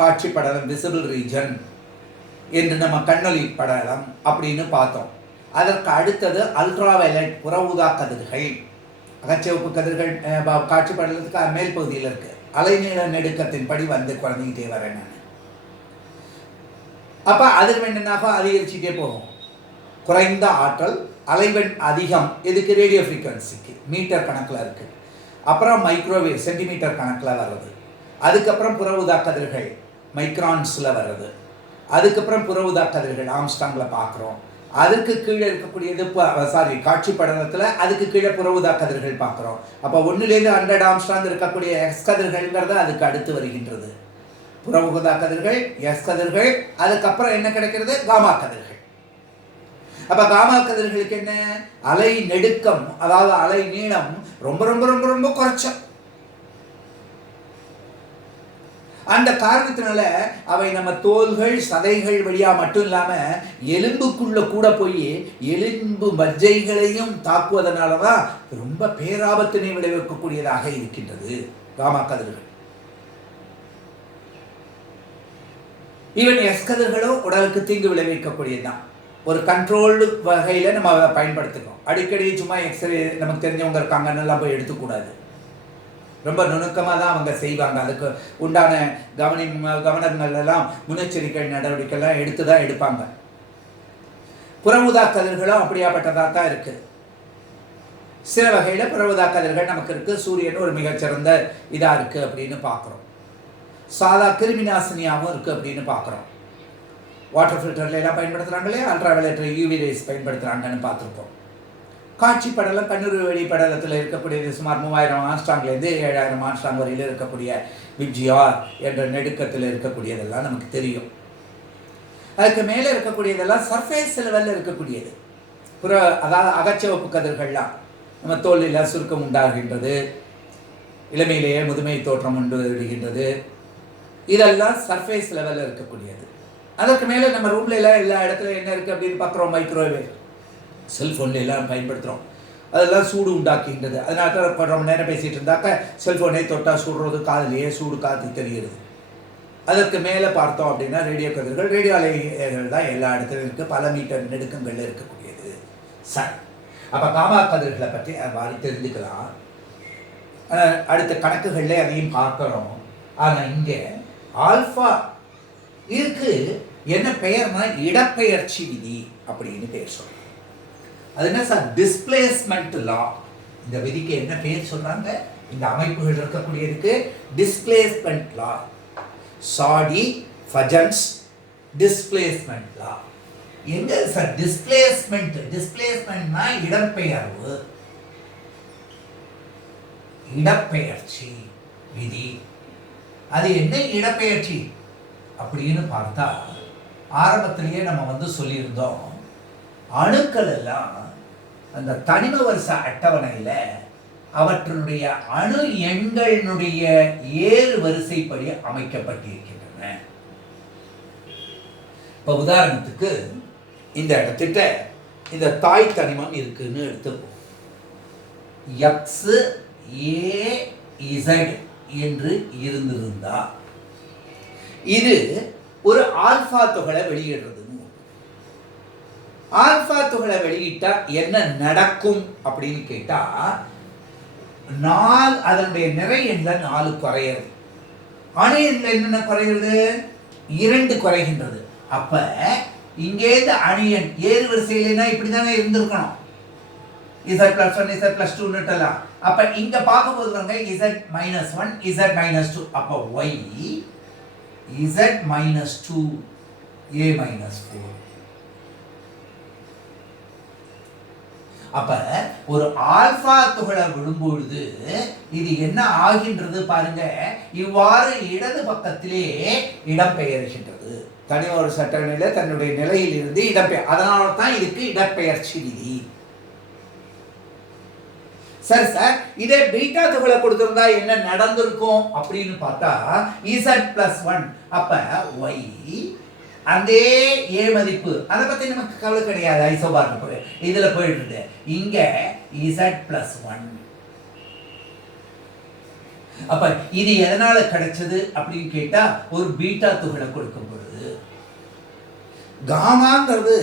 காட்சி படலம் விசிபிள் ரீஜன் என்று நம்ம கண்ணொளி படலம் அப்படின்னு பார்த்தோம். அதற்கு அடுத்தது அல்ட்ரா வயலட் புற ஊதா கதிர்கள். அகச்சிவப்பு கதிர்கள் காட்சி படலத்துக்கு மேல் பகுதியில் இருக்கு. அலைநீள நெடுக்கத்தின் படி வந்து குறைஞ்சிக்கிட்டே வரேன் நான். அப்ப அதிர்வெண் என்னாக அதிகரிச்சுட்டே போகும். குறைந்த ஆற்றல், அலைவெண் அதிகம். எதுக்கு? ரேடியோ ஃப்ரீக்வன்சிக்கு மீட்டர் கணக்கில் இருக்கு. அப்புறம் மைக்ரோவேவ் சென்டிமீட்டர் கணக்கில் வர்றது. அதுக்கப்புறம் புற ஊதா கதிர்கள் மைக்ரான்ஸில் வர்றது. அதுக்கப்புறம் புற ஊதா கதிர்கள் ஆம்ஸ்டாங்கில் பார்க்குறோம். அதுக்கு கீழே இருக்கக்கூடியது காட்சி படலத்தில் அதுக்கு கீழே புற ஊதா கதிர்கள் பார்க்குறோம். அப்போ 1லேருந்து 100 ஆம்ஸ்டாங் இருக்கக்கூடிய எக்ஸ் கதிர்கள்ங்கிறது அதுக்கு அடுத்து வருகின்றது. புற ஊதா கதிர்கள், எக்ஸ் கதிர்கள், அதுக்கப்புறம் என்ன கிடைக்கிறது? காமா கதிர்கள். அப்ப காமா கதிர்களுக்கு என்ன? அலை நெடுக்கம், அதாவது அலை நீளம் ரொம்ப ரொம்ப ரொம்ப ரொம்ப குறைச்ச. அந்த காரணத்தினால அவை நம்ம தோள்கள் சதைகள் வழியா மட்டும் இல்லாம எலும்புக்குள்ள கூட போய் எலும்பு மஜ்ஜைகளையும் தாக்குவதனால தான் ரொம்ப பேராபத்தினை விளைவிக்கக்கூடியதாக இருக்கின்றது காமா கதிர்கள். ஈவன் எஸ் கதிர்களும் உடலுக்கு தீங்கு விளைவிக்கக்கூடியதுதான். ஒரு கண்ட்ரோல்டு வகையில் நம்ம அதை பயன்படுத்திக்கணும். அடிக்கடி சும்மா எக்ஸ்ரே நமக்கு தெரிஞ்சவங்க இருக்காங்கன்னெல்லாம் போய் எடுத்துக்கூடாது. ரொம்ப நுணுக்கமாக தான் அவங்க செய்வாங்க. அதுக்கு உண்டான கவனங்கள் எல்லாம் முன்னெச்சரிக்கை நடவடிக்கைலாம் எடுத்து தான் எடுப்பாங்க. புறஊதா கதிர்களும் அப்படியாப்பட்டதாக தான் இருக்குது. சில வகையில் புறஊதா கதிர்கள் நமக்கு இருக்குது. சூரியன் ஒரு மிகச்சிறந்த இதாக இருக்குது அப்படின்னு பார்க்குறோம். சாதா கிருமி நாசினியாகவும் இருக்குது அப்படின்னு பார்க்குறோம். வாட்டர் ஃபில்டர்ல எல்லாம் பயன்படுத்துகிறாங்களே, அல்ட்ராவயலட் யூவி ரேஸ் பயன்படுத்துகிறாங்கன்னு பார்த்துருக்கோம். காட்சி படலம் கண்ணூர் வெளி படலத்தில் இருக்கக்கூடியது சுமார் 3000 ஆம்ஸ்ட்ராங்லேருந்து 7000 ஆம்ஸ்ட்ராங் வரையில் இருக்கக்கூடிய விப்ஜிஆர் என்ற நெடுக்கத்தில் இருக்கக்கூடியதெல்லாம் நமக்கு தெரியும். அதுக்கு மேலே இருக்கக்கூடியதெல்லாம் சர்ஃபேஸ் லெவலில் இருக்கக்கூடியது. அதாவது அகச்சிவப்பு கதிர்கள்லாம் நம்ம தோலில் சுருக்கம் உண்டாகின்றது, இளமையிலேயே முதுமை தோற்றம் உண்டு விடுகின்றது. இதெல்லாம் சர்ஃபேஸ் லெவலில் இருக்கக்கூடியது. அதற்கு மேலே நம்ம ரூம்ல எல்லாம் எல்லா இடத்துல என்ன இருக்குது அப்படின்னு பார்க்குறோம். மைக்ரோவேவ், செல்ஃபோன்ல எல்லாம் பயன்படுத்துகிறோம். அதெல்லாம் சூடு உண்டாக்கின்றது. அதனால தான் ரொம்ப நேரம் பேசிகிட்டு இருந்தாக்க செல்ஃபோனே தொட்டால் சுடுறது, காதிலேயே சூடு காற்று தெரிகிறது. அதற்கு மேலே பார்த்தோம் அப்படின்னா ரேடியோ கதிர்கள், ரேடியோ அலைகள் தான் எல்லா இடத்துலையும் இருக்குது, பல மீட்டர் நெடுக்கங்களில் இருக்கக்கூடியது. சரி, அப்போ காமா கதிர்களை பற்றி அவ்வாறு தெரிஞ்சுக்கலாம். அடுத்த கணக்குகளில் அதையும் பார்க்குறோம். ஆனால் இங்கே ஆல்ஃபா இதுக்கு என்ன பெயர்னா இடப்பெயர்ச்சி விதி அப்படின்னு பேர் சொல்றோம். அது என்ன சார்? டிஸ்பிளேஸ்மெண்ட் லா. இந்த விதிக்கு என்ன பெயர் சொல்றாங்க? இந்த அமைப்புகள் இருக்கக்கூடியதுக்கு டிஸ்பிளேஸ்மெண்ட் லா. சாடி ஃபஜன்ஸ் டிஸ்பிளேஸ்மெண்ட் லா. எங்க சார் டிஸ்பிளேஸ்மெண்ட்? டிஸ்பிளேஸ்மெண்ட்னா இடம்பெயர்வு, இடப்பெயர்ச்சி விதி. அது என்ன இடப்பெயர்ச்சி அப்படின்னு பார்த்தா ஆரம்பத்திலேயே நம்ம சொல்லியிருந்தோம். அணுக்கள் எல்லாம் அந்த தனிம வரிசை அட்டவணையில் அவற்றினுடைய அணு எண்களினுடைய ஏறு வரிசைப்படி அமைக்கப்பட்டிருக்கின்றன. இப்போ உதாரணத்துக்கு இந்த இடத்திட்ட இந்த தாய் தனிமம் இருக்குன்னு எடுத்துப்போம். XAZ என்று இருந்திருந்தா இது ஒரு ஆல்பா துகளை வெளியிடுறது. ஆல்பா துகளை வெளியிட்டா என்ன நடக்கும் அப்படின்னு கேட்டா, அதனுடைய நிறை எண்ல 4 குறையிறது. அணு எண்ல என்னென்ன குறைகிறது? 2 குறைகின்றது. அப்ப இங்கே அணு எண் ஏறு வரிசையிலனா இப்படிதானே இருந்திருக்கணும். Z+1 Z+2 அப்ப இங்க பார்க்கும்போது Z-1 Z-2 அப்ப Y Z-2 A-4. அப்ப ஒரு ஆல்பா துகளை விடும்பொழுது இது என்ன ஆகின்றது பாருங்க. இவ்வாறு இடது பக்கத்திலே இடம்பெயர்கின்றது. தனி ஒரு சட்டநிலை தன்னுடைய நிலையில் இருந்து இடம்பெயர். அதனால தான் இதுக்கு இடப்பெயர்ச்சி விதி. சரி சார், இதே பீட்டா துகளை கொடுத்திருந்தா என்ன நடந்திருக்கும் அப்படின்னு பார்த்தா Z+1 அப்ப Y அதே A மதிப்பு, அதை பத்தி நமக்கு கவலை கிடையாது. ஐசோபார் இதுல போயிட்டு இங்க Z+1. அப்ப இது எதனால கிடைச்சது அப்படின்னு கேட்டா ஒரு பீட்டா துகளை கொடுக்கும் பொழுது. காமாங்கிறது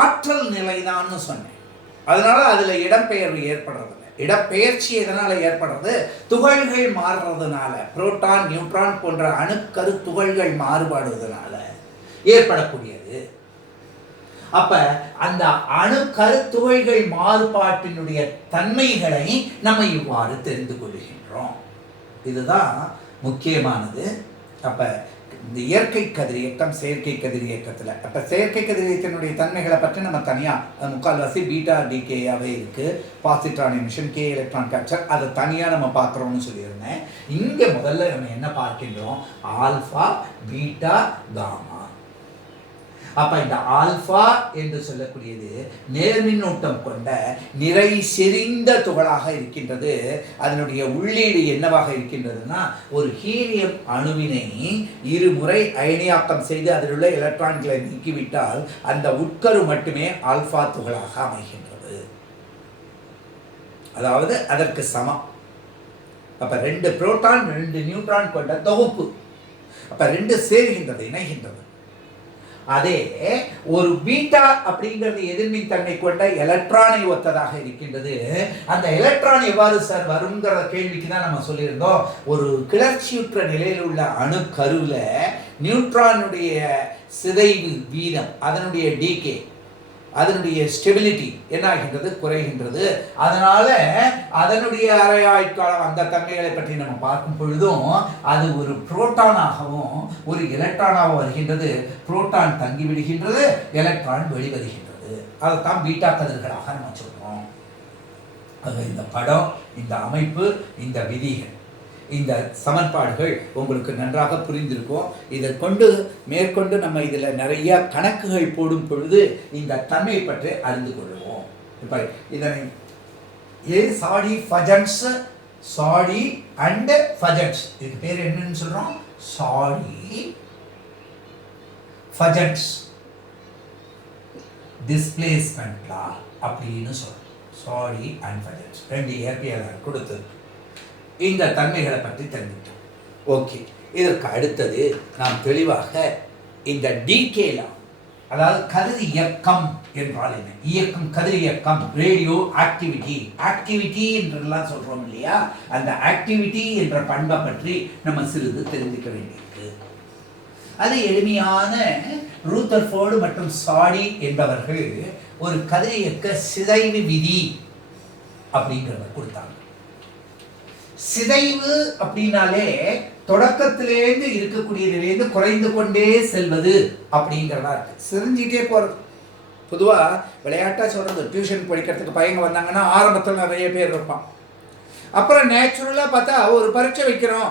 ஆற்றல் நிலைதான்னு சொன்னேன். அதனால அதுல இடம்பெயர்வு ஏற்படுறது. இடப்பெயர்ச்சி எதனால ஏற்படுறது? துகள்கள் மாறுறதுனால, புரோட்டான் நியூட்ரான் போன்ற அணுக்கரு துகள்கள் மாறுபாடுவதனால ஏற்படக்கூடியது. அப்ப அந்த அணுக்கரு துகள்கள் மாறுபாட்டினுடைய தன்மைகளை நம்ம இவ்வாறு தெரிந்து கொள்கின்றோம். இதுதான் முக்கியமானது. அப்ப இந்த இயற்கை கதிரியக்கம் செயற்கை கதிரியக்கத்தில், அப்போ செயற்கை கதிரியக்கத்தினுடைய தன்மைகளை பற்றி நம்ம தனியாக முக்கால்வாசி பீட்டா டிகேயாகவே இருக்குது. Positron emission, K electron capture, அதை தனியாக நம்ம பார்க்குறோம்னு சொல்லியிருந்தேன். இங்கே முதல்ல நம்ம என்ன பார்க்கின்றோம்? Alpha, beta, gamma. அப்ப இந்த ஆல்பா என்று சொல்லக்கூடியது நேர்மின்னூட்டம் கொண்ட நிறை செறிந்த துகளாக இருக்கின்றது. அதனுடைய உள்ளீடு என்னவாக இருக்கின்றதுன்னா, ஒரு ஹீலியம் அணுவினை இருமுறை அயனியாக்கம் செய்து அதில் உள்ள எலக்ட்ரான்களை நீக்கிவிட்டால் அந்த உட்கரு மட்டுமே ஆல்பா துகளாக அமைகின்றது. அதாவது அதற்கு சமம். அப்ப 2 புரோட்டான் 2 நியூட்ரான் கொண்ட தொகுப்பு. அப்ப 2 சேர்கின்றது, இணைகின்றது. அதே ஒரு பீட்டா அப்படிங்கிறது எதிர்மின் தன்மை கொண்ட எலக்ட்ரானை ஒத்ததாக இருக்கின்றது. அந்த எலக்ட்ரான் எவ்வாறு சார் வருங்கிற கேள்விக்கு தான் நம்ம சொல்லியிருந்தோம். ஒரு கிளர்ச்சியுற்ற நிலையில் உள்ள அணு கருவில் நியூட்ரானுடைய சிதைவு வீதம், அதனுடைய டீகே, அதனுடைய ஸ்டெபிலிட்டி என்ன ஆகின்றது, குறைகின்றது. அதனால அதனுடைய அரை ஆயுட்காலம் அந்த தன்மைகளை பற்றி நம்ம பார்க்கும் பொழுதும் அது ஒரு புரோட்டானாகவும் ஒரு எலக்ட்ரானாகவும் வருகின்றது. புரோட்டான் தங்கி விடுகின்றது, எலக்ட்ரான் வெளிவருகின்றது. அதைத்தான் பீட்டா கதிர்களாக நம்ம சொல்றோம். அது இந்த படம், இந்த அமைப்பு, இந்த விதிகள், இந்த சமன்பாடுகள் உங்களுக்கு நன்றாக புரிந்திருக்கும். இதை கொண்டு மேற்கொண்டு நம்ம இதில் நிறைய கணக்குகள் போடும் பொழுது இந்த தன்மையை பற்றி அறிந்து கொள்வோம். இப்போ இதனை சாடி ஃபஜன்ஸ், சாடி அண்ட் ஃபஜன்ஸ், இதுக்கு பேர் என்னன்னு சொல்றோம், சாடி ஃபஜன்ஸ் டிஸ்பிளேஸ்மெண்ட் லா அப்படின்னு சொல்றோம். சாடி அண்ட் ஃபஜன்ஸ் 2 இயற்பியலாளர் கொடுத்தது. இந்த தன்மைகளை பற்றி தெரிஞ்சுட்டோம். ஓகே, இதற்கு அடுத்தது நாம் தெளிவாக இந்த டிகேலா, அதாவது கதிர் இயக்கம் என்றால் என்ன, இயக்கம், கதிர் இயக்கம், ரேடியோ ஆக்டிவிட்டி, ஆக்டிவிட்டி என்றெல்லாம் சொல்றோம் இல்லையா, அந்த ஆக்டிவிட்டி என்ற பண்பை பற்றி நம்ம சிறிது தெரிஞ்சுக்க வேண்டியிருக்கு. அது எளிமையான ரூதர்ஃபோர்டு மற்றும் சாடி என்பவர்கள் ஒரு கதிர் இயக்க சிதைவு விதி அப்படிங்கிறத கொடுத்தாங்க. சிதைவு அப்படின்னாலே தொடக்கத்திலேருந்து இருக்கக்கூடியதிலேருந்து குறைந்து கொண்டே செல்வது அப்படிங்கிறதா இருக்கு. சிரிஞ்சிட்டே போறது. பொதுவாக விளையாட்டா சொல்றது, டியூஷன் படிக்கிறதுக்கு பையங்க வந்தாங்கன்னா ஆரம்பத்தில் நிறைய பேர் இருப்பான். அப்புறம் நேச்சுரலாக பார்த்தா ஒரு பரீட்சை வைக்கிறோம்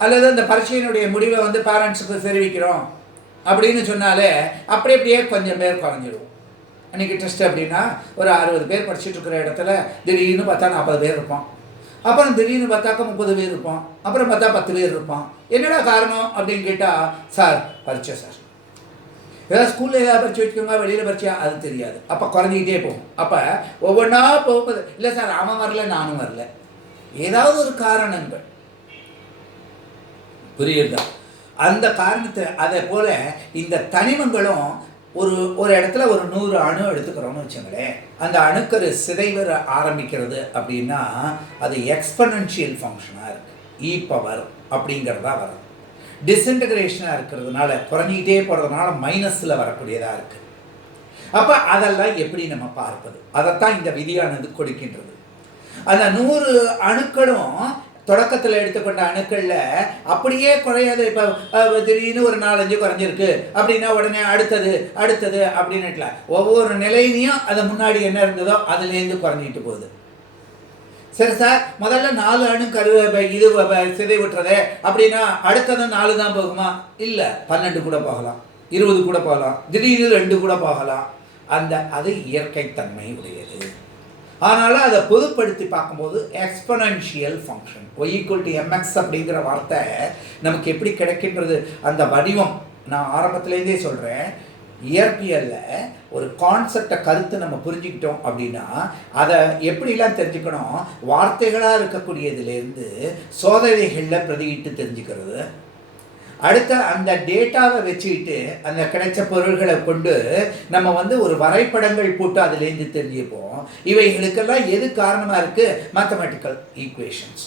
அல்லது அந்த பரீட்சையினுடைய முடிவை பேரண்ட்ஸுக்கு தெரிவிக்கிறோம் அப்படின்னு சொன்னாலே அப்படியே கொஞ்சம் பேர் குறைஞ்சிடும். அன்றைக்கி டெஸ்ட் அப்படின்னா ஒரு 60 பேர் படிச்சுட்டு இருக்கிற இடத்துல திடீர்னு பார்த்தா 40 பேர் இருப்பான். அப்புறம் திடீர்னு பார்த்தாக்கா 30 பேர் இருப்பான். அப்புறம் பார்த்தா 10 பேர் இருப்பான். என்னடா காரணம் அப்படின்னு கேட்டால், சார் பரீட்சை சார், ஏதாவது ஸ்கூலில் ஏதாவது பரீட்சை வச்சுக்கோங்க, வெளியில் பரீட்சையா அது தெரியாது. அப்போ குறைஞ்சிக்கிட்டே போகும். அப்போ ஒவ்வொன்றா போகும்போது, இல்லை சார் அவன் வரல நானும் வரல, ஏதாவது ஒரு காரணங்கள் புரியுதா? அந்த காரணத்தை அதே போல இந்த தனிமங்களும் ஒரு இடத்துல ஒரு 100 அணு எடுத்துக்கிறோம்னு வச்சுங்களேன், அந்த அணுக்கரு சிதைவர ஆரம்பிக்கிறது அப்படின்னா அது எக்ஸ்பனன்ஷியல் ஃபங்க்ஷனாக இருக்குது, இ பவர் அப்படிங்கிறதா வரும். டிஸ்இன்டகிரேஷனாக இருக்கிறதுனால குறைஞ்சிக்கிட்டே போகிறதுனால மைனஸில் வரக்கூடியதாக இருக்குது. அப்போ அதெல்லாம் எப்படி நம்ம பார்ப்பது, அதைத்தான் இந்த விதியானது கொடுக்கின்றது. அந்த 100 அணுக்களும் தொடக்கத்தில் எடுத்துக்கொண்ட அணுக்களில் அப்படியே குறையாது. இப்போ திடீர்னு ஒரு 4-5 குறைஞ்சிருக்கு அப்படின்னா உடனே அடுத்தது அப்படின்னு ஒவ்வொரு நிலையிலையும் அது முன்னாடி என்ன இருந்ததோ அதுலேருந்து குறைஞ்சிட்டு போகுது. சரி சார், முதல்ல 4 அணு இது சிதைவுட்டுறதே அப்படின்னா அடுத்தது 4 தான் போகுமா? இல்லை, 12 கூட போகலாம், 20 கூட போகலாம், திடீர்னு 2 கூட போகலாம். அது இயற்கைத்தன்மை உடையது. ஆனாலும் அதை பொதுப்படுத்தி பார்க்கும்போது எக்ஸ்பனன்ஷியல் ஃபங்க்ஷன் y=mx அப்படிங்கிற வார்த்தை நமக்கு எப்படி கிடைக்கின்றது, அந்த வடிவம் நான் ஆரம்பத்துலேருந்தே சொல்கிறேன். இயற்பியலில் ஒரு கான்செப்டை கருத்து நம்ம புரிஞ்சுக்கிட்டோம் அப்படின்னா அதை எப்படிலாம் தெரிஞ்சுக்கணும், வார்த்தைகளாக இருக்கக்கூடியதுலேருந்து சோதனைகளில் பிரதியிட்டு தெரிஞ்சுக்கிறது. அடுத்த அந்த டேட்டாவை வச்சுக்கிட்டு அந்த கிடைச்ச பொருள்களை கொண்டு நம்ம ஒரு வரைபடங்கள் போட்டு அதுலேருந்து தெரிஞ்சுப்போம். இவைகளுக்கெல்லாம் எது காரணமாக இருக்குது? Mathematical equations.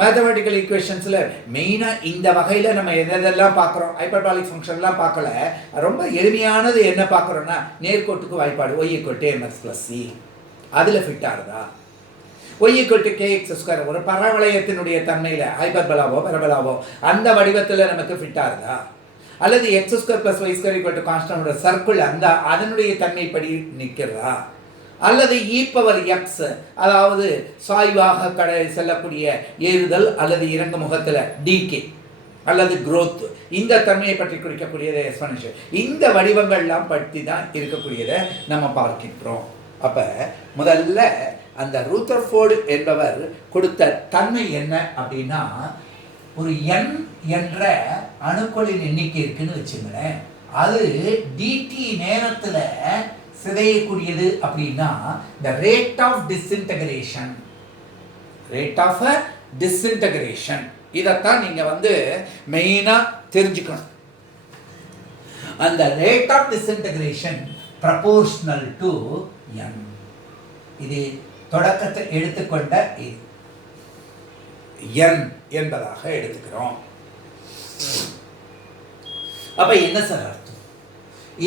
மேத்தமெட்டிக்கல் ஈக்குவேஷன்ஸில் மெயினாக இந்த வகையில் நம்ம எதெல்லாம் பார்க்குறோம், ஹைப்பர்பாலிக் ஃபங்க்ஷன்லாம் பார்க்கல. ரொம்ப எளிமையானது என்ன பார்க்குறோன்னா, நேர்கோட்டுக்கு வாய்ப்பாடு y=mx+c, அதில் ஃபிட் ஆகுதா? y=kx², ஒரு பரவளையத்தினுடைய தன்மையில் ஹைப்பர்பலாவோ பரபலாவோ அந்த வடிவத்தில் நமக்கு ஃபிட் ஆகுதா? அல்லது x² + y² கான்ஸ்டன்ட் சர்க்கிள் அதனுடைய தன்மைப்படி நிற்கிறதா? அல்லது e⁻x, அதாவது சாய்வாக செல்லக்கூடிய ஏறுதல் அல்லது இறங்கு முகத்தில் டிகே, அல்லது growth, இந்த தன்மையை பற்றி குறிக்கக்கூடியது எக்ஸ்போனென்ஷியல். இந்த வடிவங்கள்லாம் பற்றி தான் இருக்கக்கூடியதை நம்ம பார்க்கின்றோம். அப்போ முதல்ல அந்த ரூதர்ஃபோர்டு என்பவர் கொடுத்த தன்மை என்ன அப்படின்னா, ஒரு n என்ற அணுக்களின் எண்ணிக்கை இருக்குன்னு வச்சுங்களேன், அது dt நேரத்தில் சிதையக்கூடியது அப்படின்னா the rate of disintegration இதைத்தான் நீங்கள் வந்து மெயினாக தெரிஞ்சுக்கணும். அந்த rate of disintegration proportional to n. இது தொடக்கத்தை எடுத்துக்கொண்ட n என்பதாக எடுத்துக்கிறோம். அப்ப என்ன சார் அர்த்தம்?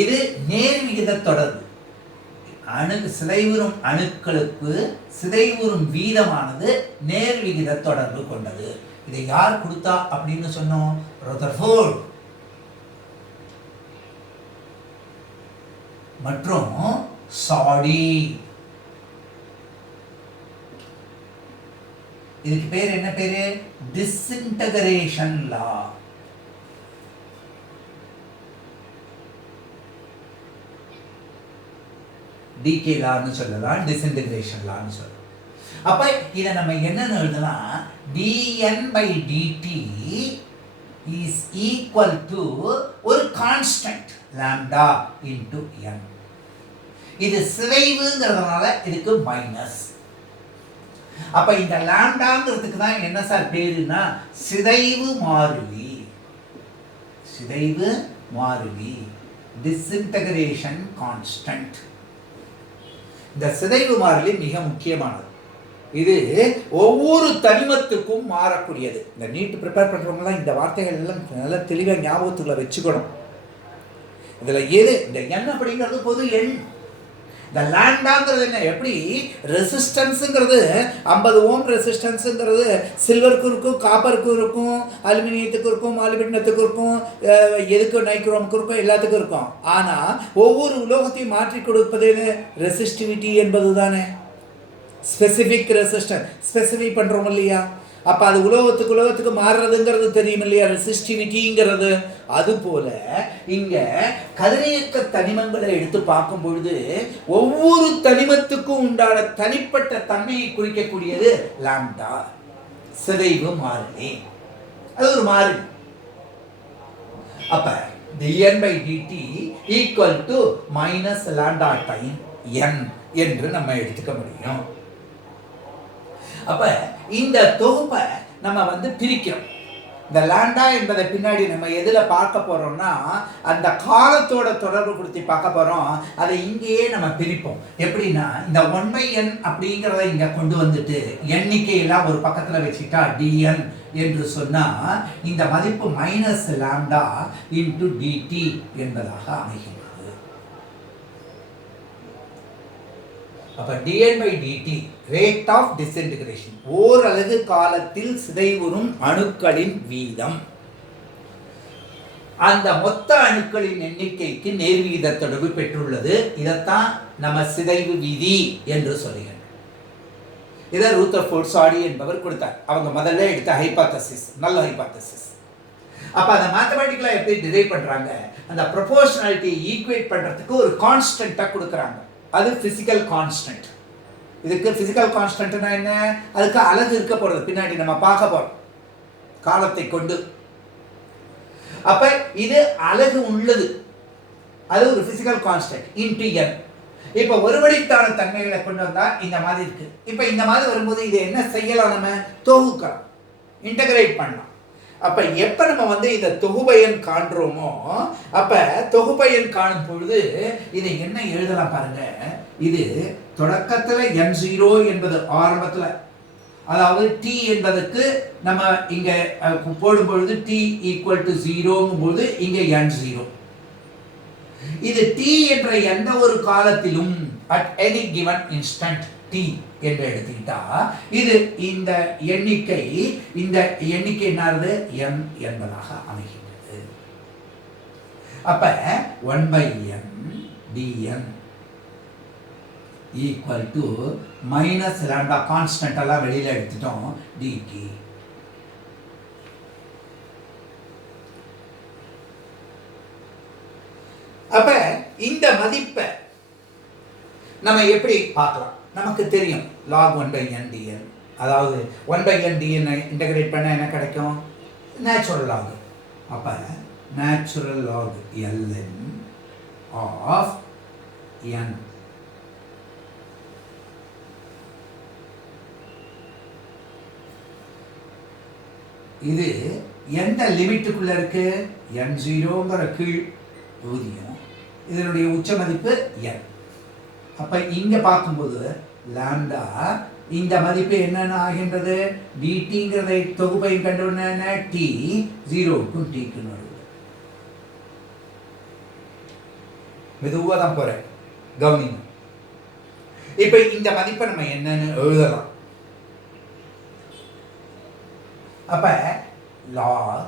இது நேர்விகித தொடர்பு. சிதைவுறும் அணுக்களுக்கு சிதைவுறும் வீதமானது நேர்விகித தொடர்பு கொண்டது. இதை யார் கொடுத்தா அப்படின்னு சொன்னோம்? ரதர்ஃபோர்ட் மற்றும் சாடி. இதுக்கு பேர் என்ன பேரு? டிஸ்இன்டகிரேஷன் லா. டிகே லான்னு சொல்லலாம், டிஸ்இன்டகிரேஷன் லான்னு சொல்லலாம். அப்ப இதை நம்ம என்னன்னு எழுதலாம்? dn by dt is equal to ஒரு கான்ஸ்டன்ட் lambda into n. இது சிதைவுங்கிறதுனால இதுக்கு மைனஸ். அப்ப இந்த லாம்டாங்கிறதுக்கு தான் என்ன சார் பேருன்னா சிதைவு மாறிலி. சிதைவு மாறிலி, டிஸ்இன்டகிரேஷன் கான்ஸ்டன்ட். இந்த சிதைவு மாறிலி மிக முக்கியமானது. இது ஒவ்வொரு தனிமத்துக்கும் மாறக்கூடியது. இந்த நீட் ப்ரிப்பேர் பண்ணுறவங்களாம் இந்த வார்த்தைகள் எல்லாம் நல்லா தெளிவாக ஞாபகத்தில் வச்சுக்கணும். இதில் எது இந்த எண் அப்படிங்கிறது பொது எண். இந்த லாண்டாங்கிறது என்ன? எப்படி ரெசிஸ்டன்ஸுங்கிறது 50 ஓம் ரெசிஸ்டன்ஸுங்கிறது சில்வருக்கும் இருக்கும், காப்பருக்கும் இருக்கும், அலுமினியத்துக்கும் இருக்கும், மாலிபிடினத்துக்கும் இருக்கும், எதுக்கும் நைக்ரோமுக்கும் இருக்கும், எல்லாத்துக்கும் இருக்கும். ஆனால் ஒவ்வொரு உலோகத்தையும் மாற்றி கொடுப்பது ரெசிஸ்டிவிட்டி என்பது தானே. ஸ்பெசிஃபிக் ரெசிஸ்டன்ஸ் ஸ்பெசிஃபை பண்ணுறோம் இல்லையா? அப்போ அது உலோகத்துக்கு மாறுறதுங்கிறது தெரியும் இல்லையா, ரெசிஸ்டிவிட்டிங்கிறது. அதுபோல இங்கே கதிரியக்க தனிமங்களை எடுத்து பார்க்கும் பொழுது ஒவ்வொரு தனிமத்துக்கும் உண்டான தனிப்பட்ட தன்மையை குறிக்கக்கூடியது லாம்டா, சிதைவு மாறிலி. அது ஒரு மாறிலி. அப்ப dn by dt equal to minus lambda time n என்று நம்ம எடுத்துக்க முடியும். அப்ப இந்த தொகுப்பை நம்ம வந்து பிரிக்கிறோம். இந்த லாண்டா என்பதை பின்னாடி நம்ம எதில் பார்க்க போறோம்னா அந்த காலத்தோட தொடர்பு கொடுத்து பார்க்க போறோம். அதை இங்கேயே நம்ம பிரிப்போம். எப்படின்னா இந்த 1/n அப்படிங்கிறத இங்க கொண்டு வந்துட்டு எண்ணிக்கையெல்லாம் ஒரு பக்கத்தில் வச்சுட்டா dn என்று சொன்னா இந்த மதிப்பு மைனஸ் லாம்டா இன்டு dt என்பதாக அமைகிறது. அப்ப dn by dt rate of disintegration, ஓரலகு காலத்தில் சிதைவுறும் அணுக்களின் வீதம், அந்த மொத்த அணுக்களின் எண்ணிக்கைக்கு நேர்விகித தொடர்பு பெற்றுள்ளது. இதைத்தான் நம்ம சிதைவு விதி என்று சொல்லுகிறோம். இதை ரூதர்ஃபோர்ட் சாடி என்பவர் கொடுத்தார். அவங்க முதல்ல எடுத்த ஹைபாத்தசிஸ், நல்ல ஹைபாத்தசிஸ். அப்ப அதை மேத்தமேட்டிக்கலா எப்படி டிரைவ் பண்றாங்க? அந்த ப்ரொபோர்ஷனாலிட்டி ஈக்குவேட் பண்றதுக்கு ஒரு கான்ஸ்டன்ட்டா கொடுக்குறாங்க. அது பிசிக்கல் கான்ஸ்டன்ட். இதுக்கு பிசிக்கல் கான்ஸ்டன்ட்னா என்ன? அதுக்கு அலகு இருக்க போறது, பின்னாடி நம்ம பார்க்க போறோம் காலத்தை கொண்டு. அப்ப இது அலகு உள்ளது, அது ஒரு பிசிக்கல் கான்ஸ்டன்ட் இன்டு n. இப்ப ஒருவடித்தான தன்மைகளை கொண்டு வந்தா இந்த மாதிரி இருக்கு. இப்ப இந்த மாதிரி வரும்போது இதை என்ன செய்யலாம்? நம்ம தொகுக்கலாம், இன்டகிரேட் பண்ணலாம். அப்ப எப்ப நம்ம வந்து இதை தொகுபயன் காண்றோமோ அப்ப தொகுபயன் காணும் பொழுது இதை என்ன எழுதலாம் பாருங்க. இது தொடக்கத்துல n0 என்பது ஆரம்பத்துல, அதாவது t என்பதற்கு நம்ம இங்க போடும் பொழுது t equal to 0 போது இங்க n0. இது t என்ற எந்த ஒரு காலத்திலும் at any given instant t என்று எடுத்துக்கிட்டா இது இந்த எண்ணிக்கை என்னது n என்பதாக அமைகிறது. அப்ப 1/n dn equal to minus lambda constant எல்லாம் வெளியில எடுத்துட்டோம் dt. இந்த மதிப்பை நம்ம எப்படி பார்க்கலாம்? நமக்கு தெரியும் log 1/n dn, அதாவது 1/n dn இன்டகிரேட் பண்ண என்ன கிடைக்கும்? Natural log. அப்ப natural log ln of n. இது எந்த லிமிட்டுக்குள்ள இருக்கு? n0ங்கிற கீழ் பகுதியும் இதனுடைய உச்ச மதிப்பு n. அப்ப இங்க பார்க்கும்போது லாம்டா இந்த மதிப்பு என்னென்ன ஆகின்றது? dtங்கிறதை தொகுப்பையும் கண்டுபிடின t 0க்கும் tக்கும் நடுவில். மெதுவாக தான் போறேன், கவனிங்க. இப்ப இந்த மதிப்பை நம்ம என்னன்னு எழுதலாம். அப்ப log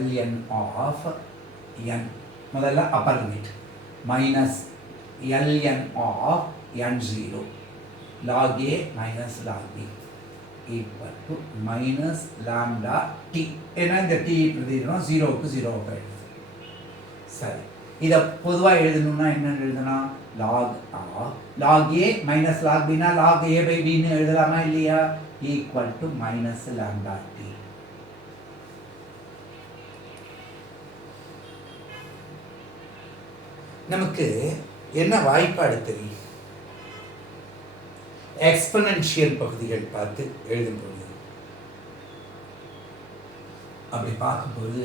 ln of n முதல்ல upper limit minus ln of n0 log a minus log b equal to minus lambda t. ஏன்னா இந்த t பிரதிநிதித்துவம் 0க்கு 0 போயிடுது. சரி, இதை பொதுவாக எழுதணும்னா என்ன எழுதணும்? log a minus log b னா log a by b ன்னு எழுதலாமா இல்லையா? equal to minus lambda t. நமக்கு என்ன வாய்ப்பாடு தெரியும்? எக்ஸ்பொனென்ஷியல் பகுதிகள் பார்த்து எழுதும்போது அப்படி பார்க்கும்போது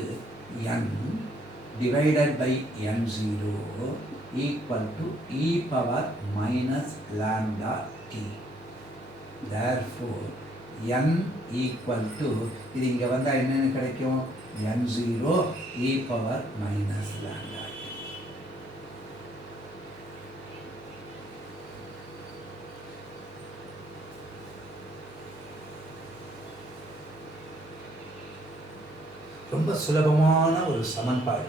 n divided by n0 equal to e power minus lambda t. Therefore n equal to, இது இங்க வந்தா என்னன்னு கிடைக்கும்? n0 e power minus lambda t. ரொம்ப சுலபமான ஒரு சமன்பாடு.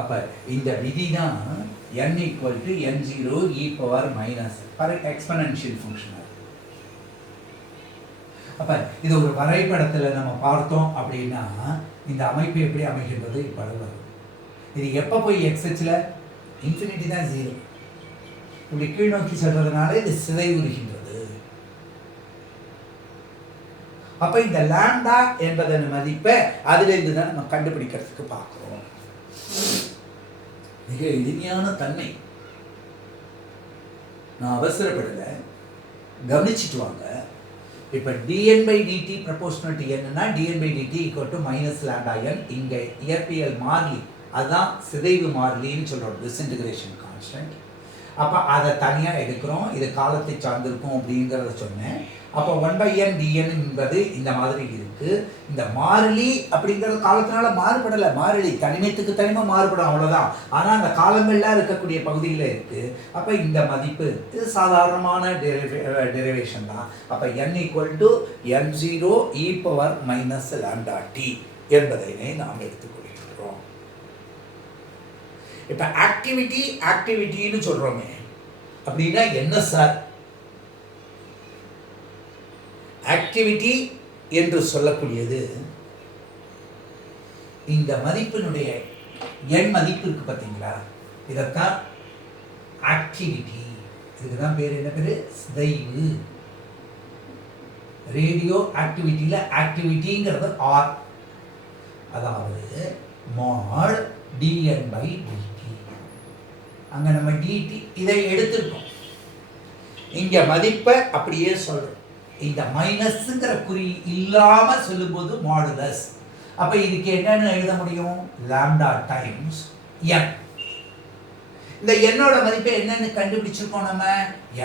அப்ப இந்த விதி தான் n equal to n0 e power minus for exponential function. அப்ப இது ஒரு வரைபடத்தில் நம்ம பார்த்தோம் அப்படின்னா இந்த அமைப்பு எப்படி அமைகின்றது இப்படி வரும். இது எப்போ போய் x அச்சில் இன்ஃபினிட்டி தான் 0, இப்படி கீழ் நோக்கி செல்றதுனால இது சிதைவுறுகின்றது. அப்ப இந்த லாம்டா என்பதன் மதிப்பை அதிலிருந்து தான் நம்ம கண்டுபிடிக்கிறதுக்கு பார்க்கிறோம். மிக எளிமையான தன்மை. நான் அவசரப்படல, கவனிச்சுட்டு வாங்க. இப்ப dn by dt proportional to n னா dn by dt equal to minus lambda n. இங்க இயற்பியல் மாறிலி, அதுதான் சிதைவு மாறிலின்னு சொல்றோம், டிஸ்இன்டகிரேஷன் கான்ஸ்டன்ட். அப்ப அதை தனியா எடுக்கிறோம், இது காலத்தை சார்ந்திருக்கும் அப்படிங்கிறத சொன்னேன். அப்போ 1/n dn என்பது இந்த மாதிரி இருக்கு. இந்த மாறிலி அப்படிங்கிறது காலத்தினால மாறுபடலை, மாறிலி தனிமத்துக்கு தனிமை மாறுபடும், அவ்வளவுதான். ஆனா அந்த காலங்கள்லாம் இருக்கக்கூடிய பகுதியில் இருக்கு. அப்ப இந்த மதிப்பு இது சாதாரணமான டெரிவேஷன் தான். அப்ப n equal to n0 e power minus lambda t என்பதனை நாம் எடுத்துக்கொள்கிறோம். இப்ப ஆக்டிவிட்டின்னு சொல்றோமே, அப்படின்னா என்ன சார்? ஆக்டிவிட்டி என்று சொல்லக்கூடியது இந்த மதிப்பினுடைய எண் மதிப்பு இருக்கு பார்த்தீங்களா, இதத்தான் ஆக்டிவிட்டி. இதுக்குதான் பேர் என்ன பேரு? சிதைவு. ரேடியோ ஆக்டிவிட்டியில ஆக்டிவிட்டிங்கிறது R, அதாவது mod dn by dt. அங்க நம்ம dt இதை எடுத்துட்டோம், இங்க மதிப்பை அப்படியே சொல்றோம். இந்த மைனஸ்ங்கிற குறி இல்லாம சொல்லும்போது மாடுலஸ். அப்ப இதுக்கு என்னன்னு எழுத முடியும்? Lambda times n. இந்த என்னோட மதிப்பை என்னன்னு கண்டுபிடிச்சிருக்கோம் நம்ம?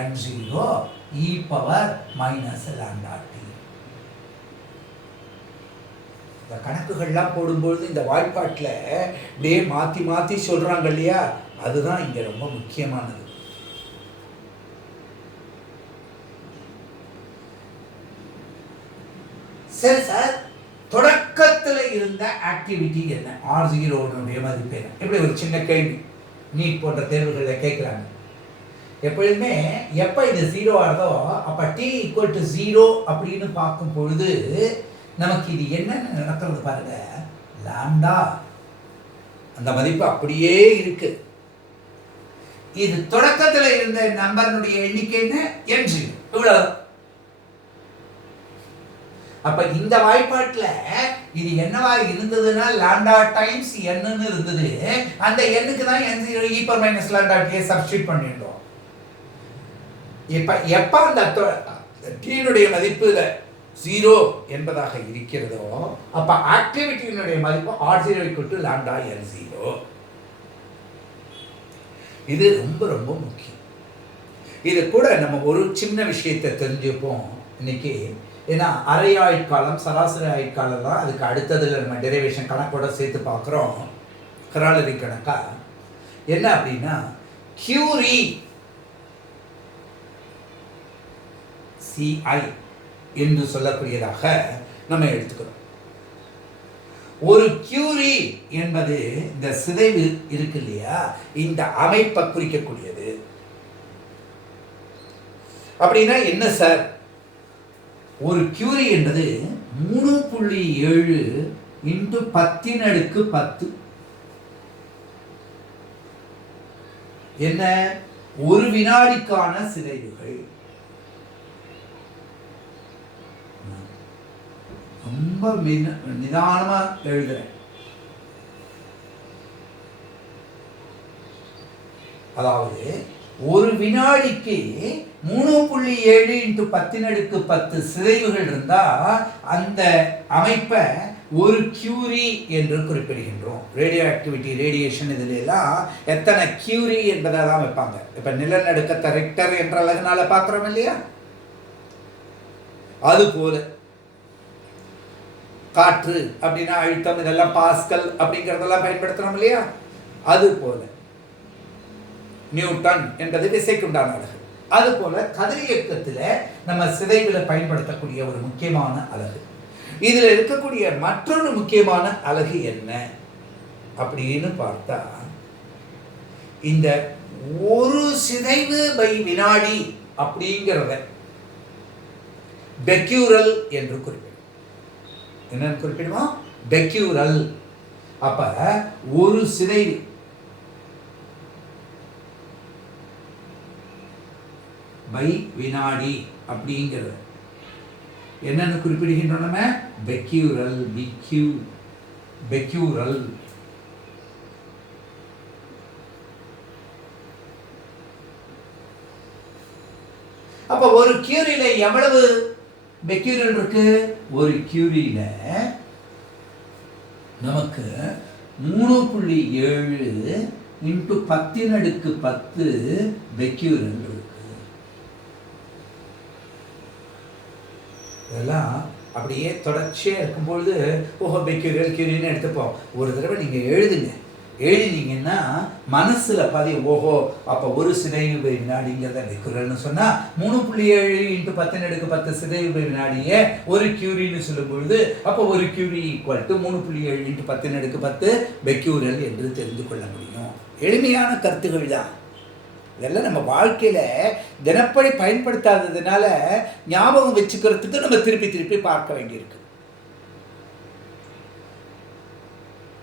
n0 e power minus lambda t. இந்த கணக்குகள்லாம் போடும்பொழுது இந்த வாய்ப்பாட்டில் அப்படியே மாற்றி மாற்றி சொல்கிறாங்க இல்லையா, அதுதான் இங்கே ரொம்ப முக்கியமானது. சரி சார், தொடக்கத்தில் இருந்த ஆக்டிவிட்டி என்ன? R0னுடைய மதிப்பு என்ன? இப்படி ஒரு சின்ன கேள்வி நீட் போன்ற தேர்வுகளில் கேட்குறாங்க. எப்பொழுதுமே எப்போ இது 0 ஆகுதோ அப்போ t equal to 0 அப்படின்னு பார்க்கும் பொழுது நமக்கு இது என்னென்ன நடக்கிறது பாருங்க. லாம்டா அந்த மதிப்பு அப்படியே இருக்கு. இது தொடக்கத்தில் இருந்த நம்பருடைய எண்ணிக்கை என்ன? n0. இவ்வளவு. அப்ப இந்த வாய்ப்பாட்டுல இது என்னவா இருந்ததுன்னா லாம்டா டைம்ஸ் n இருந்தது. அந்த n-க்கு தான் n0 e power minus lambda t substitute பண்ணிட்டோம். எப்ப அந்த t-னுடைய மதிப்பு 0 என்பதாக இருக்கிறதோ அப்ப ஆக்டிவிட்டியினுடைய மதிப்பு r0 lambda n0. இது ரொம்ப ரொம்ப முக்கியம். இது கூட நம்ம ஒரு சின்ன விஷயத்தை தெரிஞ்சுப்போம் இன்னைக்கு. ஏன்னா அரை ஆயுட்காலம், சராசரி ஆயுட்காலம் தான் அதுக்கு அடுத்ததுல நம்ம டெரிவேஷன் கணக்கோட சேர்த்து பார்க்குறோம். கராலரி கணக்கா என்ன அப்படின்னா கியூரி CI என்று சொல்லக்கூடியதாக நம்ம எடுத்துக்கிறோம். ஒரு கியூரி என்பது இந்த சிதைவு இருக்கு இல்லையா, இந்த அமைப்பை குறிக்கக்கூடியது. அப்படின்னா என்ன சார்? ஒரு கியூரி என்பது 3.7 into 10⁻10 என்ன? ஒரு வினாடிக்கான சிதைவுகள். ரொம்ப நிதானமா எழுதுறேன். அதாவது ஒரு வினாடிக்கு 3.7 into 10⁻10 சிதைவுகள் இருந்தா அந்த அமைப்பை ஒரு கியூரி என்று குறிப்பிடுகின்றோம். ரேடியோ ஆக்டிவிட்டி, ரேடியேஷன் இதுல எல்லாம் எத்தனை கியூரி என்பதை தான் வைப்பாங்க. இப்ப நிலநடுக்கத்தை ரெக்டர் என்ற அலகுனால பார்க்கிறோம் இல்லையா, அது போல காற்று அப்படின்னா அழுத்தம், இதெல்லாம் பாஸ்கல் அப்படிங்கிறதெல்லாம் பயன்படுத்துறோம் இல்லையா, அது போல நியூட்டன் என்பது விசைக்குண்டான அலகு. அது போல கதிரியக்கத்தில் நம்ம சிதைவுல பயன்படுத்தக்கூடிய ஒரு முக்கியமான அலகு. இதுல இருக்கக்கூடிய மற்றொரு முக்கியமான அலகு என்ன அப்படின்னு பார்த்தா இந்த ஒரு சிதைவு பை வினாடி அப்படிங்கிறத பெக்யூரல் என்று குறிப்பிடும். என்னன்னு குறிப்பிடுவோம்? பெக்யூரல். அப்ப ஒரு சிதைவு பை வினாடி அப்படிங்கிறது என்னன்னு குறிப்பிடுகின்றோம்? நம்ம பெக்யூரல், பெக்யூரல். அப்ப ஒரு கியூரியில எவ்வளவு பெக்யூரல் இருக்கு? ஒரு கியூரியில நமக்கு 3.7 into 10⁻10 பெக்யூரல் இருக்கு. இதெல்லாம் அப்படியே தொடர்ச்சியாக இருக்கும்பொழுது ஓஹோ பெக்யூரியல் கியூரின்னு எடுத்துப்போம். ஒரு தடவை நீங்கள் எழுதினீங்கன்னா மனசில் ஓஹோ அப்போ ஒரு சிதைவு பை வினாடிங்கிறத பெக்யூரல்னு சொன்னால் 3.7 into 10⁻10 சிதைவு பை வினாடியை ஒரு கியூரின்னு சொல்லும் பொழுது அப்போ ஒரு Curie equal to 3.7 into 10⁻10 Becquerel என்று தெரிந்து கொள்ள முடியும். எளிமையான கருத்துக்கள் தான். இதெல்லாம் நம்ம வாழ்க்கையில தினப்படி பயன்படுத்தாததுனால ஞாபகம் வச்சுக்கிறதுக்கு நம்ம திருப்பி திருப்பி பார்க்க வேண்டியிருக்கு.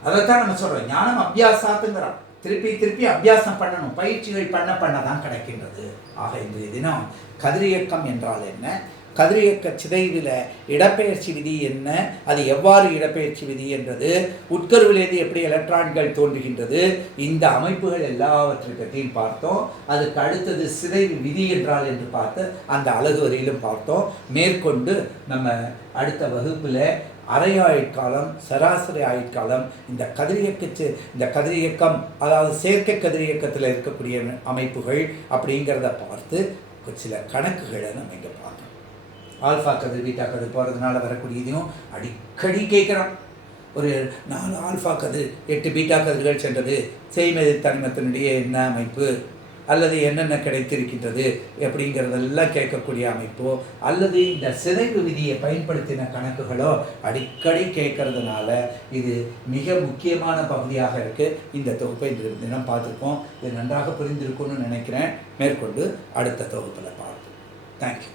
அதைத்தான் நம்ம சொல்றோம், ஞானம் அபியாசாத்துங்கிறோம். திருப்பி திருப்பி அபியாசம் பண்ணணும், பயிற்சிகள் பண்ணதான் கிடைக்கின்றது. ஆக இன்றைய தினம் கதிரியக்கம் என்றால் என்ன, கதிரியக்க சிதைவில் இடப்பெயர்ச்சி விதி என்ன, அது எவ்வாறு இடப்பெயர்ச்சி விதி என்றது, உட்கருவிலிருந்து எப்படி எலக்ட்ரான்கள் தோன்றுகின்றது, இந்த அமைப்புகள் எல்லாவற்றையும் பார்த்தோம். அதுக்கு அடுத்தது சிதைவு விதி என்றால் என்று பார்த்து அந்த அலகு வரையிலும் பார்த்தோம். மேற்கொண்டு நம்ம அடுத்த வகுப்பில் அரை ஆயுட்காலம், சராசரி ஆயுட்காலம், இந்த கதிரியக்கம் அதாவது செயற்கை கதிரியக்கத்தில் இருக்கக்கூடிய அமைப்புகள் அப்படிங்கிறத பார்த்து சில கணக்குகளை நம்ம இங்கே பார்க்கணும். ஆல்ஃபா கதிர், பீட்டா கதிர் போகிறதுனால வரக்கூடியதையும் அடிக்கடி கேட்குறோம். ஒரு 4 ஆல்ஃபா கதிர் 8 பீட்டா கதிர்கள் சென்றது, செய்மெதி தனிமத்தினுடைய என்ன அமைப்பு அல்லது என்னென்ன கிடைத்திருக்கின்றது எப்படிங்கிறதெல்லாம் கேட்கக்கூடிய அமைப்போ அல்லது இந்த சிதைவு விதியை பயன்படுத்தின கணக்குகளோ அடிக்கடி கேட்கறதுனால இது மிக முக்கியமான பகுதியாக இருக்குது. இந்த தொகுப்பை இந்த தினம் பார்த்துருக்கோம். இது நன்றாக புரிந்திருக்கும்னு நினைக்கிறேன். மேற்கொண்டு அடுத்த தொகுப்பில் பார்ப்போம். தேங்க்யூ.